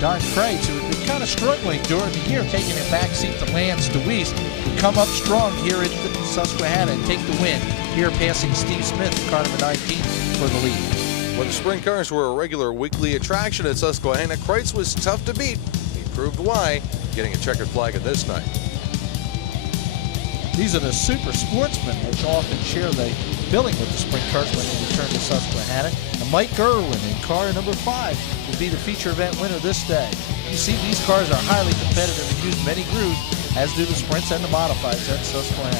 Don Kreitz, who had been kind of struggling during the year, taking a backseat to Lance DeWeese, would come up strong here at Susquehanna and take the win, here passing Steve Smith, car number 19, for the lead. When the sprint cars were a regular weekly attraction at Susquehanna, Kreitz was tough to beat. He proved why, getting a checkered flag at this night. These are the Super Sportsmen, which often share the billing with the sprint cars when they return to Susquehanna. And Mike Irwin in car number 5 will be the feature event winner this day. You see, these cars are highly competitive and use many grooves, as do the sprints and the modifieds at Susquehanna.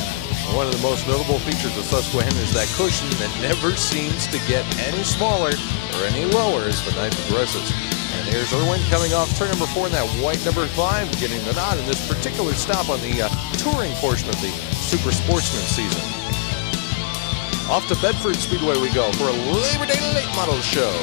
One of the most notable features of Susquehanna is that cushion that never seems to get any smaller or any lower as the night progresses. And there's Irwin coming off turn number 4 in that white number 5, getting the nod in this particular stop on the touring portion of the Super Sportsman season. Off to Bedford Speedway we go for a Labor Day late model show.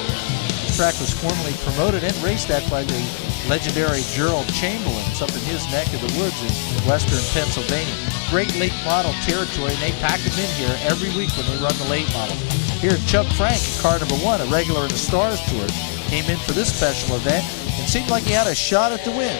This track was formerly promoted and raced at by the legendary Gerald Chamberlain. It's up in his neck of the woods in western Pennsylvania. Great late model territory, and they pack them in here every week when they run the late model. Here, Chuck Frank, car number 1, a regular in the Stars Tour, came in for this special event and seemed like he had a shot at the win.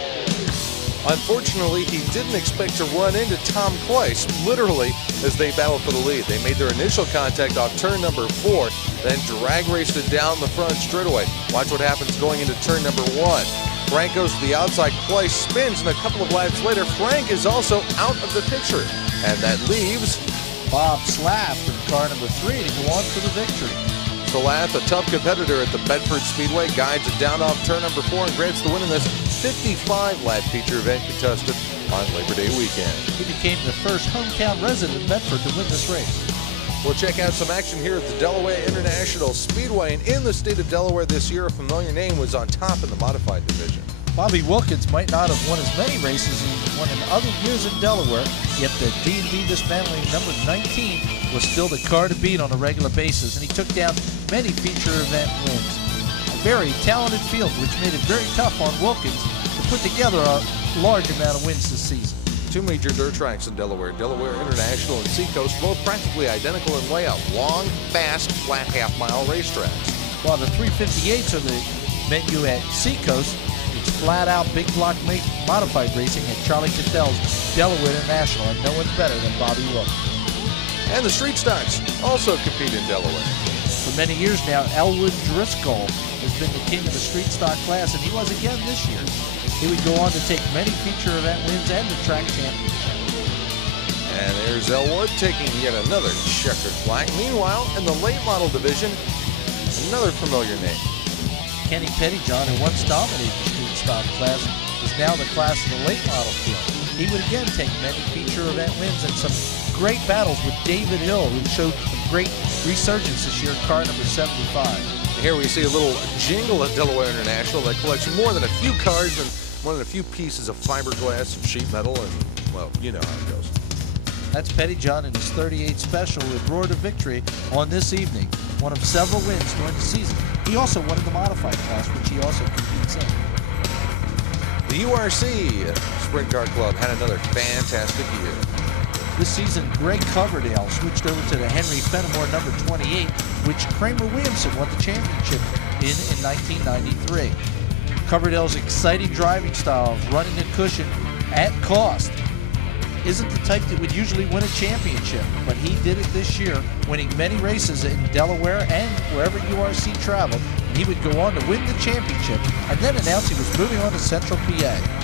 Unfortunately, he didn't expect to run into Tom Kleiss, literally, as they battled for the lead. They made their initial contact off turn number 4, then drag raced it down the front straightaway. Watch what happens going into turn number 1. Frank goes to the outside, Kleiss spins, and a couple of laps later, Frank is also out of the picture. And that leaves Bob Slaff in car number 3 to go on for the victory. Slaff, a tough competitor at the Bedford Speedway, guides it down off turn number 4 and grants the win in this 55-lap feature event contested on Labor Day weekend. He became the first hometown resident of Bedford to win this race. We'll check out some action here at the Delaware International Speedway, and in the state of Delaware this year, a familiar name was on top in the modified division. Bobby Wilkins might not have won as many races as he won in other years in Delaware, yet the D&D dismantling number 19 was still the car to beat on a regular basis, and he took down many feature event wins. A very talented field, which made it very tough on Wilkins to put together a large amount of wins this season. Two major dirt tracks in Delaware, Delaware International and Seacoast, both practically identical in layout. Long, fast, flat half-mile racetracks. While the 358s are the menu at Seacoast, it's flat-out big block modified racing at Charlie Cattell's Delaware International, and no one's better than Bobby Wilkins. And the street stocks also compete in Delaware. For many years now, Elwood Driscoll has been the king of the street stock class, and he was again this year. He would go on to take many feature event wins and the track championship. And there's Elwood taking yet another checkered flag. Meanwhile, in the late model division, another familiar name. Kenny Pettyjohn, who once dominated the street stock class, is now the class of the late model field. He would again take many feature event wins and some great battles with David Hill, who showed a great resurgence this year in car number 75. Here we see a little jingle at Delaware International that collects more than a few cards and more than a few pieces of fiberglass and sheet metal, and, well, you know how it goes. That's Petty John in his 38 Special with Roar to Victory on this evening. One of several wins during the season. He also won in the modified class, which he also competes in. The URC Sprint Car Club had another fantastic year. This season, Greg Coverdale switched over to the Henry Fenimore number 28, which Kramer Williamson won the championship in 1993. Coverdale's exciting driving style of running the cushion at cost isn't the type that would usually win a championship, but he did it this year, winning many races in Delaware and wherever URC traveled, and he would go on to win the championship and then announce he was moving on to Central PA.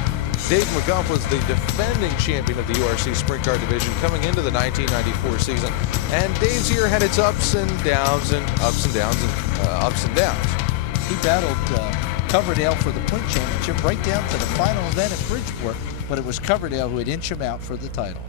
Dave McGough was the defending champion of the URC Sprint Car Division coming into the 1994 season, and Dave's year had its ups and downs and ups and downs and ups and downs. He battled Coverdale for the point championship right down to the final event at Bridgeport, but it was Coverdale who would inch him out for the title.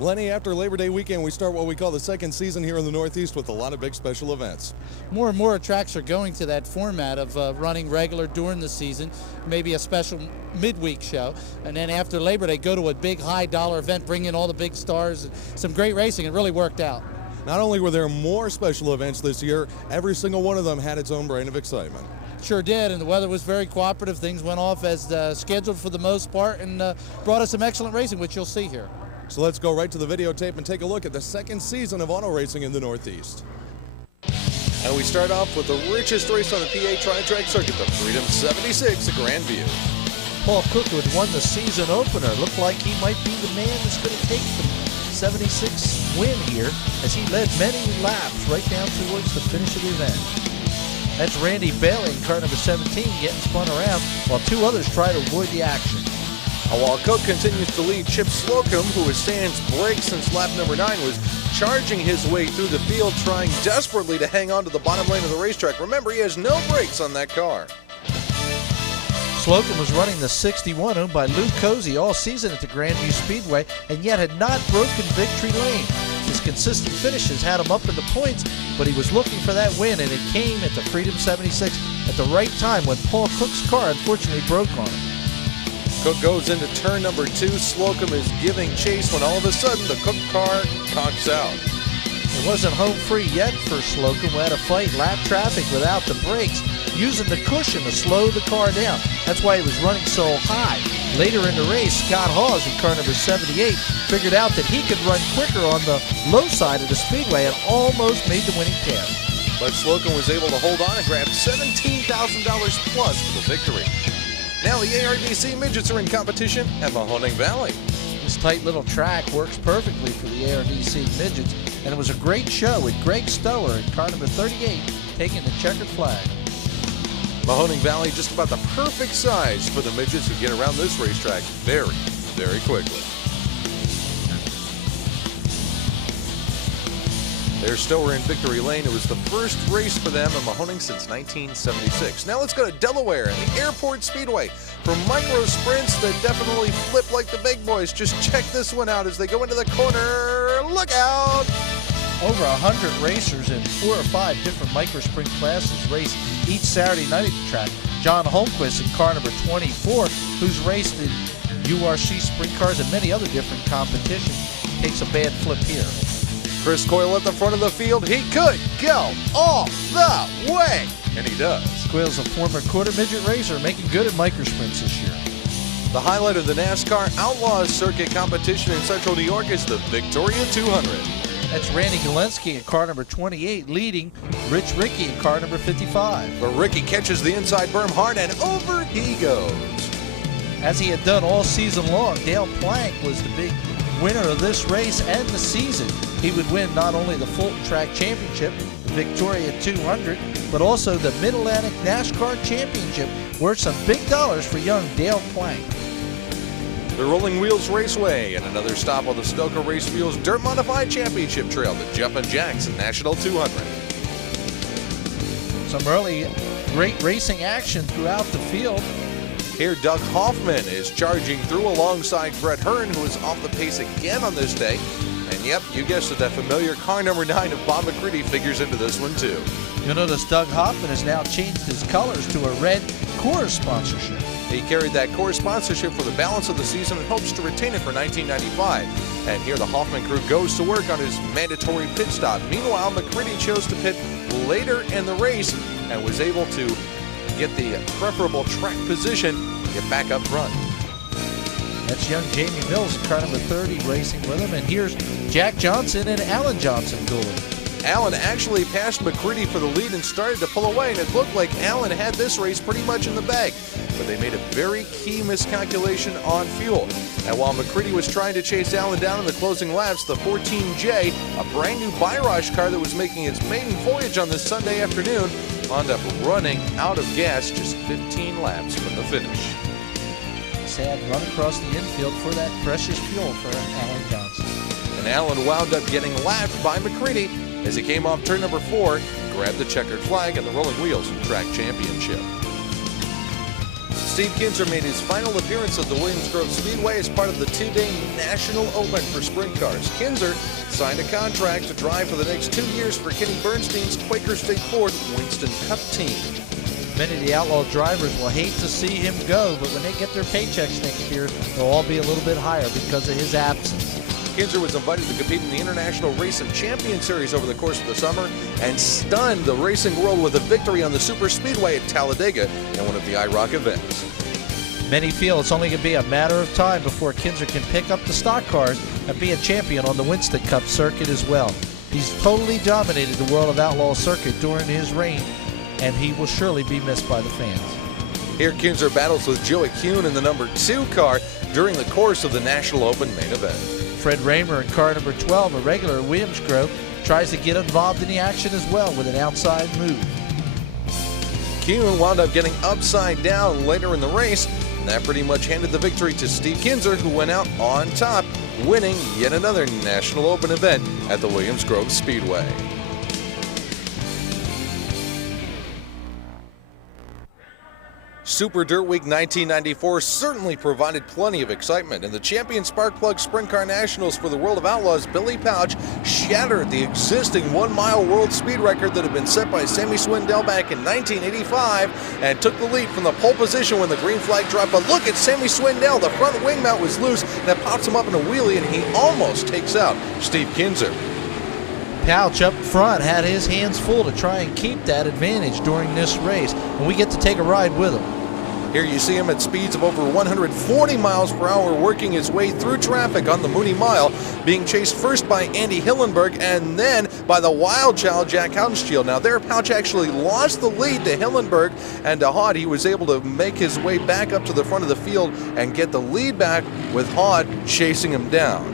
Lenny, after Labor Day weekend, we start what we call the second season here in the Northeast with a lot of big special events. More and more tracks are going to that format of running regular during the season, maybe a special midweek show, and then after Labor Day, go to a big high-dollar event, bring in all the big stars, some great racing. It really worked out. Not only were there more special events this year, every single one of them had its own brand of excitement. Sure did, and the weather was very cooperative. Things went off as scheduled for the most part, and brought us some excellent racing, which you'll see here. So let's go right to the videotape and take a look at the second season of auto racing in the Northeast. And we start off with the richest race on the PA Tri-Track circuit, the Freedom 76 at Grandview. Paul Cook, who had won the season opener, looked like he might be the man that's going to take the 76 win here, as he led many laps right down towards the finish of the event. That's Randy Bailey in car number 17 getting spun around, while two others try to avoid the action. While Cook continues to lead, Chip Slocum, who has sans brakes since lap number 9, was charging his way through the field, trying desperately to hang on to the bottom lane of the racetrack. Remember, he has no brakes on that car. Slocum was running the 61 owned by Lou Cozy all season at the Grandview Speedway, and yet had not broken victory lane. His consistent finishes had him up in the points, but he was looking for that win, and it came at the Freedom 76 at the right time when Paul Cook's car unfortunately broke on him. Cook goes into turn number 2. Slocum is giving chase when all of a sudden the Cook car conks out. It wasn't home free yet for Slocum, who had to fight lap traffic without the brakes, using the cushion to slow the car down. That's why he was running so high. Later in the race, Scott Hawes in car number 78 figured out that he could run quicker on the low side of the speedway and almost made the winning pass. But Slocum was able to hold on and grab $17,000 plus for the victory. Now the ARDC midgets are in competition at Mahoning Valley. This tight little track works perfectly for the ARDC midgets, and it was a great show with Greg Stower in car number 38 taking the checkered flag. Mahoning Valley just about the perfect size for the midgets who get around this racetrack very, very quickly. They're Stower in victory lane. It was the first race for them in Mahoning since 1976. Now let's go to Delaware and the Airport Speedway for micro sprints that definitely flip like the big boys. Just check this one out as they go into the corner. Look out! Over 100 racers in 4 or 5 different micro sprint classes race each Saturday night at the track. John Holmquist in car number 24, who's raced in URC sprint cars and many other different competitions, takes a bad flip here. Chris Coyle at the front of the field. He could go all the way, and he does. Coyle's a former quarter midget racer, making good at micro sprints this year. The highlight of the NASCAR Outlaws Circuit competition in Central New York is the Victoria 200. That's Randy Galensky in car number 28, leading Rich Rickey in car number 55. But Rickey catches the inside berm hard, and over he goes. As he had done all season long, Dale Plank was the big winner of this race and the season. He would win not only the Fulton Track Championship, the Victoria 200, but also the Mid-Atlantic NASCAR Championship, worth some big dollars for young Dale Plank. The Rolling Wheels Raceway and another stop on the Stoker Race Fuels Dirt Modified Championship Trail, the Jumpin' Jacks National 200. Some early great racing action throughout the field. Here, Doug Hoffman is charging through alongside Brett Hearn, who is off the pace again on this day. And yep, you guessed it, that familiar car number 9 of Bob McCready figures into this one too. You'll notice Doug Hoffman has now changed his colors to a red Coors sponsorship. He carried that Coors sponsorship for the balance of the season and hopes to retain it for 1995. And here the Hoffman crew goes to work on his mandatory pit stop. Meanwhile, McCready chose to pit later in the race and was able to get the preferable track position, get back up front. That's young Jamie Mills, car number 30, racing with him. And here's Jack Johnson and Alan Johnson dueling. Alan actually passed McCready for the lead and started to pull away, and it looked like Alan had this race pretty much in the bag. But they made a very key miscalculation on fuel. And while McCready was trying to chase Alan down in the closing laps, the 14J, a brand new Byraj car that was making its maiden voyage on this Sunday afternoon, wound up running out of gas just 15 laps from the finish. Sad run across the infield for that precious fuel for Alan Johnson. And Alan wound up getting lapped by McCready as he came off turn number 4, grabbed the checkered flag and the rolling wheels track championship. Steve Kinser made his final appearance at the Williams Grove Speedway as part of the 2-day National Open for sprint cars. Kinser signed a contract to drive for the next 2 years for Kenny Bernstein's Quaker State Ford Winston Cup team. Many of the Outlaw drivers will hate to see him go, but when they get their paychecks next year, they'll all be a little bit higher because of his absence. Kinser was invited to compete in the International Racing Champion Series over the course of the summer and stunned the racing world with a victory on the Super Speedway at Talladega in one of the IROC events. Many feel it's only going to be a matter of time before Kinser can pick up the stock cars and be a champion on the Winston Cup circuit as well. He's totally dominated the World of Outlaw circuit during his reign, and he will surely be missed by the fans. Here Kinser battles with Joey Kuhn in the number 2 car during the course of the National Open main event. Fred Raymer in car number 12, a regular at Williams Grove, tries to get involved in the action as well with an outside move. Kuhn wound up getting upside down later in the race, and that pretty much handed the victory to Steve Kinser, who went out on top, winning yet another National Open event at the Williams Grove Speedway. Super Dirt Week 1994 certainly provided plenty of excitement. In the Champion Sparkplug Sprint Car Nationals for the World of Outlaws, Billy Pouch shattered the existing 1-mile world speed record that had been set by Sammy Swindell back in 1985 and took the lead from the pole position when the green flag dropped. But look at Sammy Swindell. The front wing mount was loose, and that pops him up in a wheelie, and he almost takes out Steve Kinser. Pouch up front had his hands full to try and keep that advantage during this race, and we get to take a ride with him. Here you see him at speeds of over 140 miles per hour working his way through traffic on the Mooney Mile, being chased first by Andy Hillenberg and then by the wild child Jack Haudenstiel. Now there Pouch actually lost the lead to Hillenberg, and to Hod he was able to make his way back up to the front of the field and get the lead back with Hod chasing him down.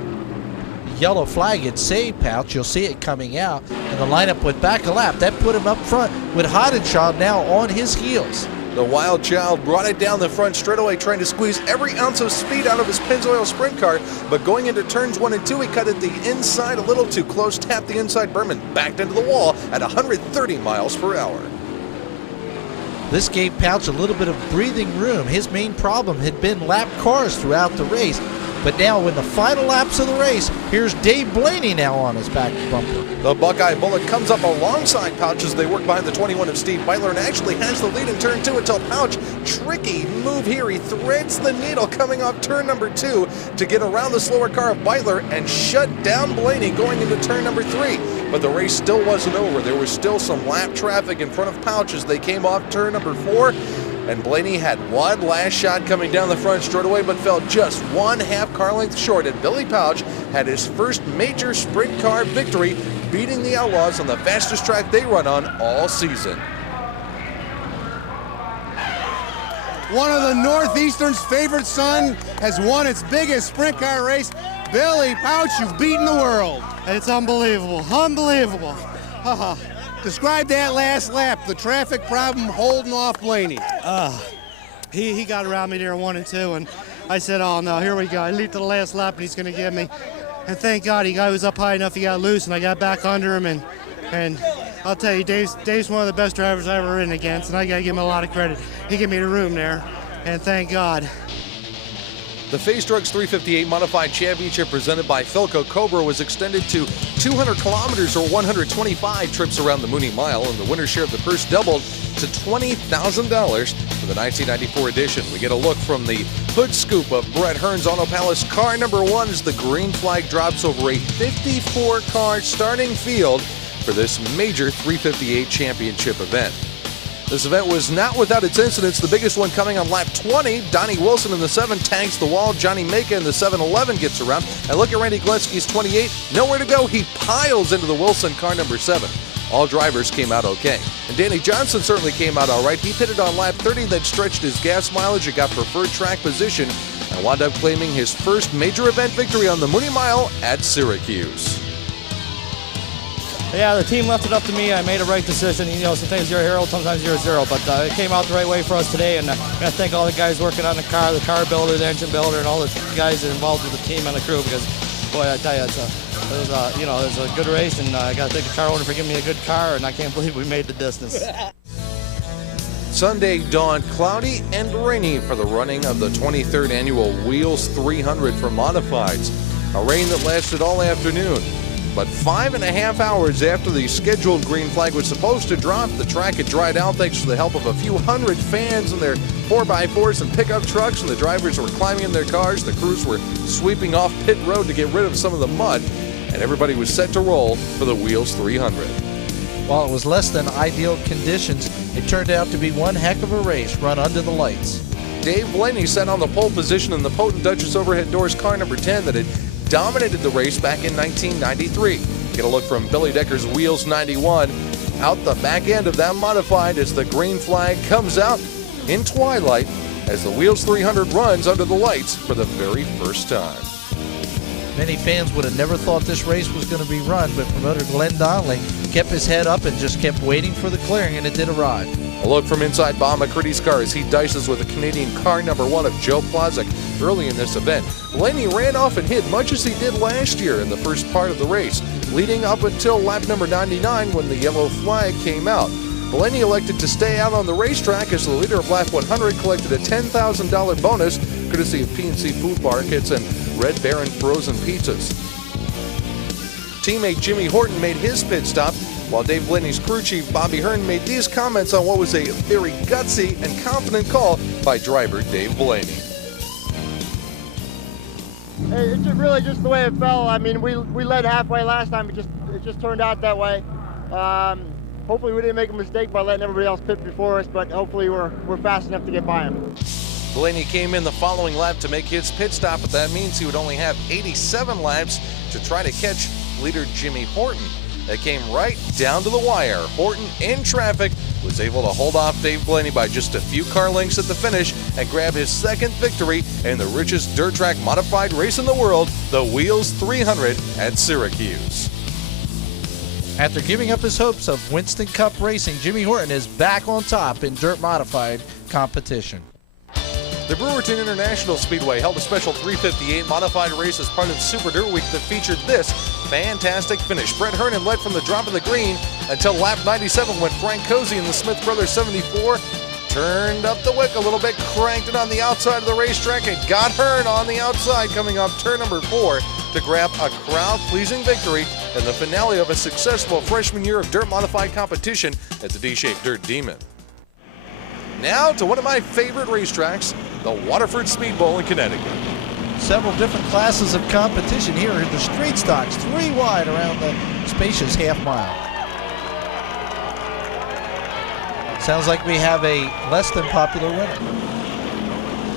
Yellow flag had saved Pouch. You'll see it coming out, and the lineup went back a lap. That put him up front with Haudenstiel now on his heels. The wild child brought it down the front straightaway, trying to squeeze every ounce of speed out of his Pennzoil sprint car, but going into turns 1 and 2, he cut it the inside a little too close, tapped the inside berm, and backed into the wall at 130 miles per hour. This gave Pouch a little bit of breathing room. His main problem had been lap cars throughout the race. But now in the final laps of the race, here's Dave Blaney now on his back bumper. The Buckeye Bullet comes up alongside Pouch as they work behind the 21 of Steve Beitler and actually has the lead in turn 2 until Pouch, tricky move here. He threads the needle coming off turn number 2 to get around the slower car of Beitler and shut down Blaney going into turn number 3. But the race still wasn't over. There was still some lap traffic in front of Pouch as they came off turn number 4. And Blaney had one last shot coming down the front straightaway, but fell just 1/2 car length short. And Billy Pouch had his first major sprint car victory, beating the Outlaws on the fastest track they run on all season. One of the Northeastern's favorite son has won its biggest sprint car race. Billy Pouch, you've beaten the world. It's unbelievable, unbelievable. Describe that last lap, the traffic problem holding off Blaney. He got around me there 1 and 2, and I said, oh no, here we go. I leaped to the last lap, and he's going to get me. And thank God he was up high enough, he got loose, and I got back under him. And I'll tell you, Dave's one of the best drivers I ever ridden against, and I got to give him a lot of credit. He gave me the room there. and thank God. The Face Drugs 358 Modified Championship presented by Philco Cobra was extended to 200 kilometers or 125 trips around the Mooney Mile, and the winner's share of the purse doubled to $20,000 for the 1994 edition. We get a look from the hood scoop of Brett Hearn's Auto Palace car number 1 as the green flag drops over a 54-car starting field for this major 358 championship event. This event was not without its incidents, the biggest one coming on lap 20. Donnie Wilson in the 7 tanks the wall. Johnny Maka in the 711 gets around. And look at Randy Gillespie's 28. Nowhere to go. He piles into the Wilson car number 7. All drivers came out okay. And Danny Johnson certainly came out all right. He pitted on lap 30, then stretched his gas mileage and got preferred track position and wound up claiming his first major event victory on the Mooney Mile at Syracuse. Yeah, the team left it up to me. I made a right decision. You know, sometimes you're a hero, sometimes you're a zero. But it came out the right way for us today. And I thank all the guys working on the car builder, the engine builder, and all the guys involved with the team and the crew. Because, boy, I tell you, it was a good race. And I got to thank the car owner for giving me a good car. And I can't believe we made the distance. Sunday dawned cloudy and rainy for the running of the 23rd annual Wheels 300 for Modifieds. A rain that lasted all afternoon. But 5.5 hours after the scheduled green flag was supposed to drop, the track had dried out thanks to the help of a few hundred fans in their 4x4s and pickup trucks, and the drivers were climbing in their cars. The crews were sweeping off pit road to get rid of some of the mud, and everybody was set to roll for the Wheels 300. While it was less than ideal conditions, it turned out to be one heck of a race run under the lights. Dave Blaney sat on the pole position in the Potent Duchess overhead doors car number 10 that had dominated the race back in 1993. Get a look from Billy Decker's Wheels 91 out the back end of that modified as the green flag comes out in twilight as the Wheels 300 runs under the lights for the very first time. Many fans would have never thought this race was going to be run, but promoter Glenn Donnelly kept his head up and just kept waiting for the clearing, and it did arrive. A look from inside Bob McCready's car as he dices with the Canadian car number 1 of Joe Plazek early in this event. Blaney ran off and hid much as he did last year in the first part of the race, leading up until lap number 99 when the yellow flag came out. Blaney elected to stay out on the racetrack as the leader of lap 100 collected a $10,000 bonus courtesy of PNC Food Markets and Red Baron Frozen Pizzas. Teammate Jimmy Horton made his pit stop, while Dave Blaney's crew chief Bobby Hearn made these comments on what was a very gutsy and confident call by driver Dave Blaney. Hey, it's really just the way it fell. I mean, we led halfway last time. It just turned out that way. Hopefully we didn't make a mistake by letting everybody else pit before us, but hopefully we're fast enough to get by him. Blaney came in the following lap to make his pit stop, but that means he would only have 87 laps to try to catch leader Jimmy Horton. That came right down to the wire. Horton, in traffic, was able to hold off Dave Blaney by just a few car lengths at the finish and grab his second victory in the richest dirt track modified race in the world, the Wheels 300 at Syracuse. After giving up his hopes of Winston Cup racing, Jimmy Horton is back on top in dirt modified competition. The Brewerton International Speedway held a special 358 modified race as part of the Super Dirt Week that featured this fantastic finish. Brett Hearn led from the drop of the green until lap 97 when Frank Cozy in the Smith Brothers 74 turned up the wick a little bit, cranked it on the outside of the racetrack, and got Hearn on the outside coming off turn number 4 to grab a crowd-pleasing victory in the finale of a successful freshman year of dirt modified competition at the D-Shaped Dirt Demon. Now to one of my favorite racetracks, the Waterford Speed Bowl in Connecticut. Several different classes of competition here in the street stocks, 3 wide around the spacious half mile. Sounds like we have a less than popular winner.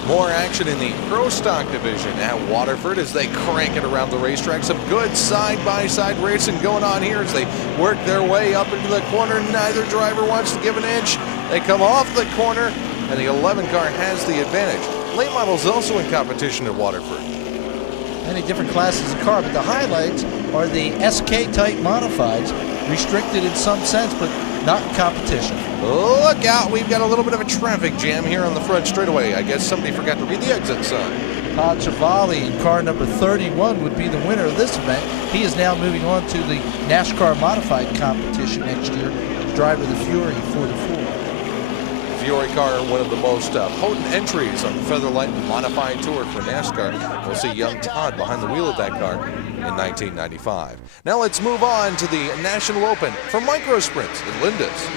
More action in the Pro Stock division at Waterford as they crank it around the racetrack. Some good side-by-side racing going on here as they work their way up into the corner. Neither driver wants to give an inch. They come off the corner, and the 11 car has the advantage. Late models also in competition at Waterford. Many different classes of car, but the highlights are the SK-type modifieds, restricted in some sense, but not in competition. Look out, we've got a little bit of a traffic jam here on the front straightaway. I guess somebody forgot to read the exit sign. Todd Travali in car number 31 would be the winner of this event. He is now moving on to the NASCAR modified competition next year to drive the Fury 44. Fiore car, one of the most potent entries on the Featherlight Modified Tour for NASCAR. We'll see young Todd behind the wheel of that car in 1995. Now let's move on to the National Open for micro sprints in Lindis.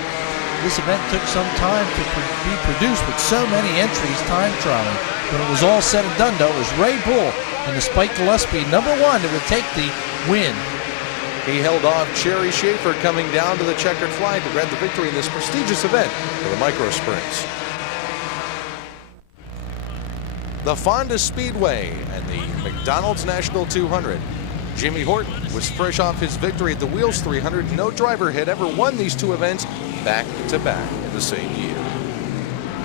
This event took some time to be produced with so many entries time trialing. When it was all said and done, though, it was Ray Bull and the Spike Gillespie #1 that would take the win. He held off Cherry Schaefer coming down to the checkered flag to grab the victory in this prestigious event for the micro sprints. The Fonda Speedway and the McDonald's National 200. Jimmy Horton was fresh off his victory at the Wheels 300. No driver had ever won these two events back-to-back in the same year.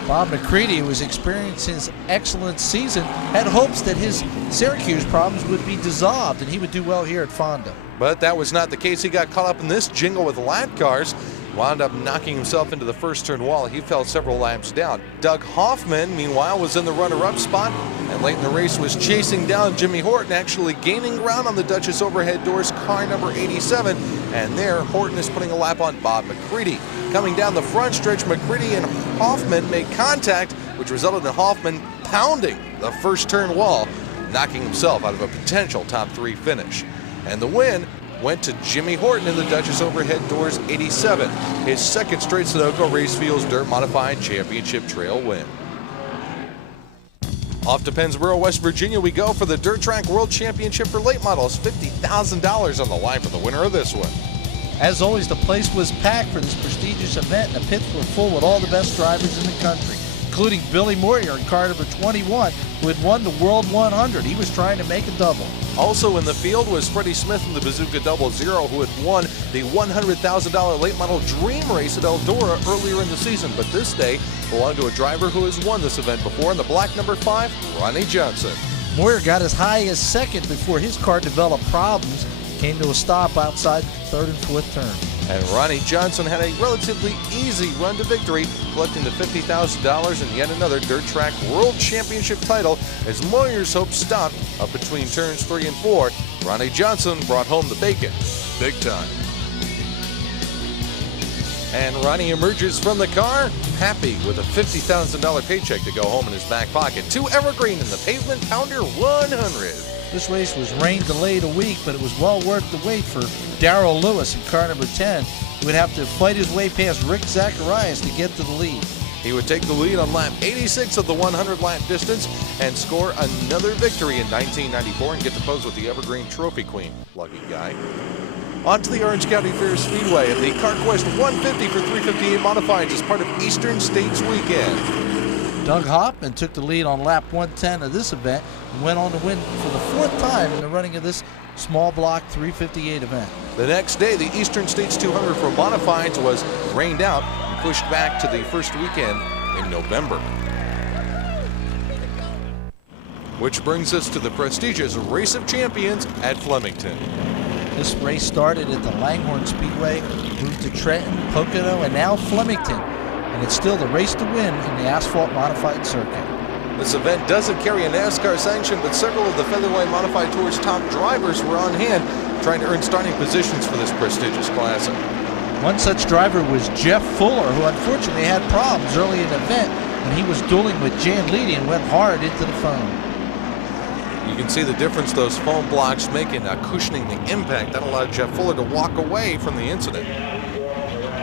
Bob McCready, who was experiencing his excellent season, had hopes that his Syracuse problems would be dissolved and he would do well here at Fonda. But that was not the case. He got caught up in this jingle with lap cars, wound up knocking himself into the first turn wall. He fell several laps down. Doug Hoffman, meanwhile, was in the runner-up spot, and late in the race was chasing down Jimmy Horton, actually gaining ground on the Duchess Overhead Doors car number 87, and there Horton is putting a lap on Bob McCready. Coming down the front stretch, McCready and Hoffman made contact, which resulted in Hoffman pounding the first turn wall, knocking himself out of a potential top 3 finish. And the win went to Jimmy Horton in the Duchess Overhead Doors 87, his second straight Sunoco Racefield's Dirt Modified Championship Trail win. Off to Pennsboro, West Virginia we go for the Dirt Track World Championship for late models. $50,000 on the line for the winner of this one. As always, the place was packed for this prestigious event, and the pits were full with all the best drivers in the country, including Billy Moyer in car number 21, who had won the World 100. He was trying to make a double. Also in the field was Freddie Smith in the Bazooka 00, who had won the $100,000 late model Dream Race at Eldora earlier in the season, but this day belonged to a driver who has won this event before in the black number 5, Ronnie Johnson. Moyer got as high as second before his car developed problems, came to a stop outside the 3rd and 4th turn. And Ronnie Johnson had a relatively easy run to victory, collecting the $50,000 and yet another Dirt Track World Championship title as Moyer's hopes stopped up between turns 3 and 4. Ronnie Johnson brought home the bacon big time. And Ronnie emerges from the car happy with a $50,000 paycheck to go home in his back pocket. 2 Evergreen in the Pavement Pounder 100. This race was rain delayed a week, but it was well worth the wait for Darrell Lewis in car number 10, who would have to fight his way past Rick Zacharias to get to the lead. He would take the lead on lap 86 of the 100-lap distance and score another victory in 1994 and get to pose with the Evergreen Trophy Queen. Lucky guy. On to the Orange County Fair Speedway and the CarQuest 150 for 358 Modifieds as part of Eastern States Weekend. Doug Hoffman took the lead on lap 110 of this event and went on to win for the 4th time in the running of this small block 358 event. The next day, the Eastern States 200 for Modifieds was rained out and pushed back to the first weekend in November. Which brings us to the prestigious Race of Champions at Flemington. This race started at the Langhorne Speedway, moved to Trenton, Pocono, and now Flemington. And it's still the race to win in the asphalt modified circuit. This event doesn't carry a NASCAR sanction, but several of the Featherweight Modified Tour's top drivers were on hand trying to earn starting positions for this prestigious classic. One such driver was Jeff Fuller, who unfortunately had problems early in the event when he was dueling with Jan Leedy and went hard into the foam. You can see the difference those foam blocks make in cushioning the impact. That allowed Jeff Fuller to walk away from the incident.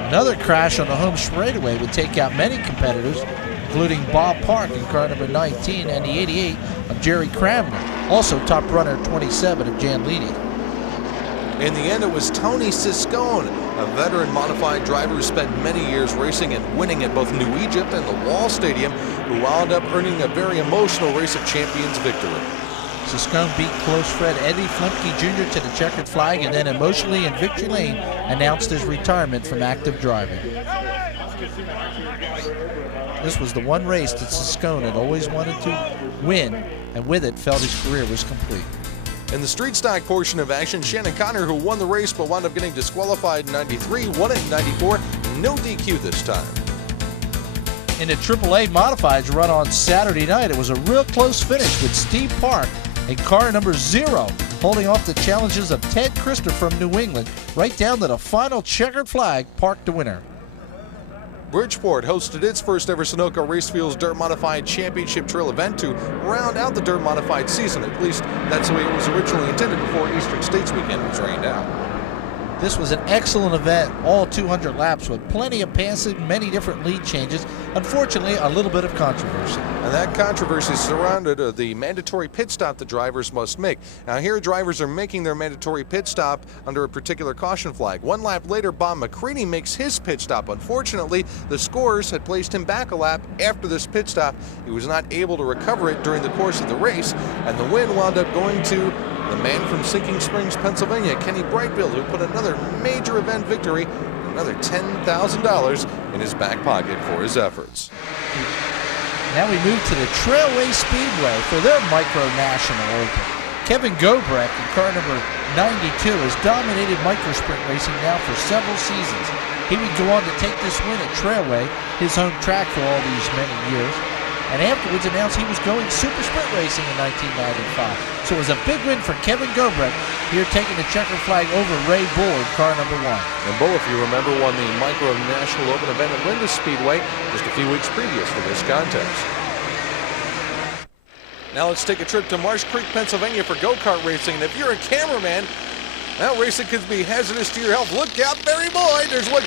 Another crash on the home straightaway would take out many competitors, including Bob Park in car number 19 and the 88 of Jerry Cramner, also top runner 27 of Jan Leedy. In the end, it was Tony Siscone, a veteran modified driver who spent many years racing and winning at both New Egypt and the Wall Stadium, who wound up earning a very emotional Race of Champions victory. Siscone beat close Fred Eddie Flemke Jr. to the checkered flag and then emotionally in victory lane announced his retirement from active driving. This was the one race that Siscone had always wanted to win, and with it felt his career was complete. In the street stock portion of action, Shannon Connor, who won the race but wound up getting disqualified in 93, won it in 94, no DQ this time. In the AAA Modifieds run on Saturday night, it was a real close finish with Steve Park in car number 0, holding off the challenges of Ted Christer from New England, right down to the final checkered flag, Park the winner. Bridgeport hosted its first ever Sunoco Racefuels Dirt Modified Championship Trail event to round out the Dirt Modified season. At least that's the way it was originally intended before Eastern States weekend was rained out. This was an excellent event, all 200 laps with plenty of passing, many different lead changes. Unfortunately, a little bit of controversy. And that controversy surrounded the mandatory pit stop the drivers must make. Now here drivers are making their mandatory pit stop under a particular caution flag. 1 lap later, Bob McCready makes his pit stop. Unfortunately, the scores had placed him back a lap after this pit stop. He was not able to recover it during the course of the race, and the win wound up going to the man from Sinking Springs, Pennsylvania, Kenny Brightfield, who put another major event victory, another $10,000 in his back pocket for his efforts. Now we move to the Trailway Speedway for their Micro National Open. Kevin Gobrecht in car number 92 has dominated micro sprint racing now for several seasons. He would go on to take this win at Trailway, his home track for all these many years, and afterwards announced he was going super sprint racing in 1995. So it was a big win for Kevin Gobrecht here, taking the checker flag over Ray Bull in car number 1. And Bull, if you remember, won the Micro National Open event at Linda Speedway just a few weeks previous to this contest. Now let's take a trip to Marsh Creek, Pennsylvania for go-kart racing. And if you're a cameraman, now racing could be hazardous to your health. Look out, Barry Boyd. There's what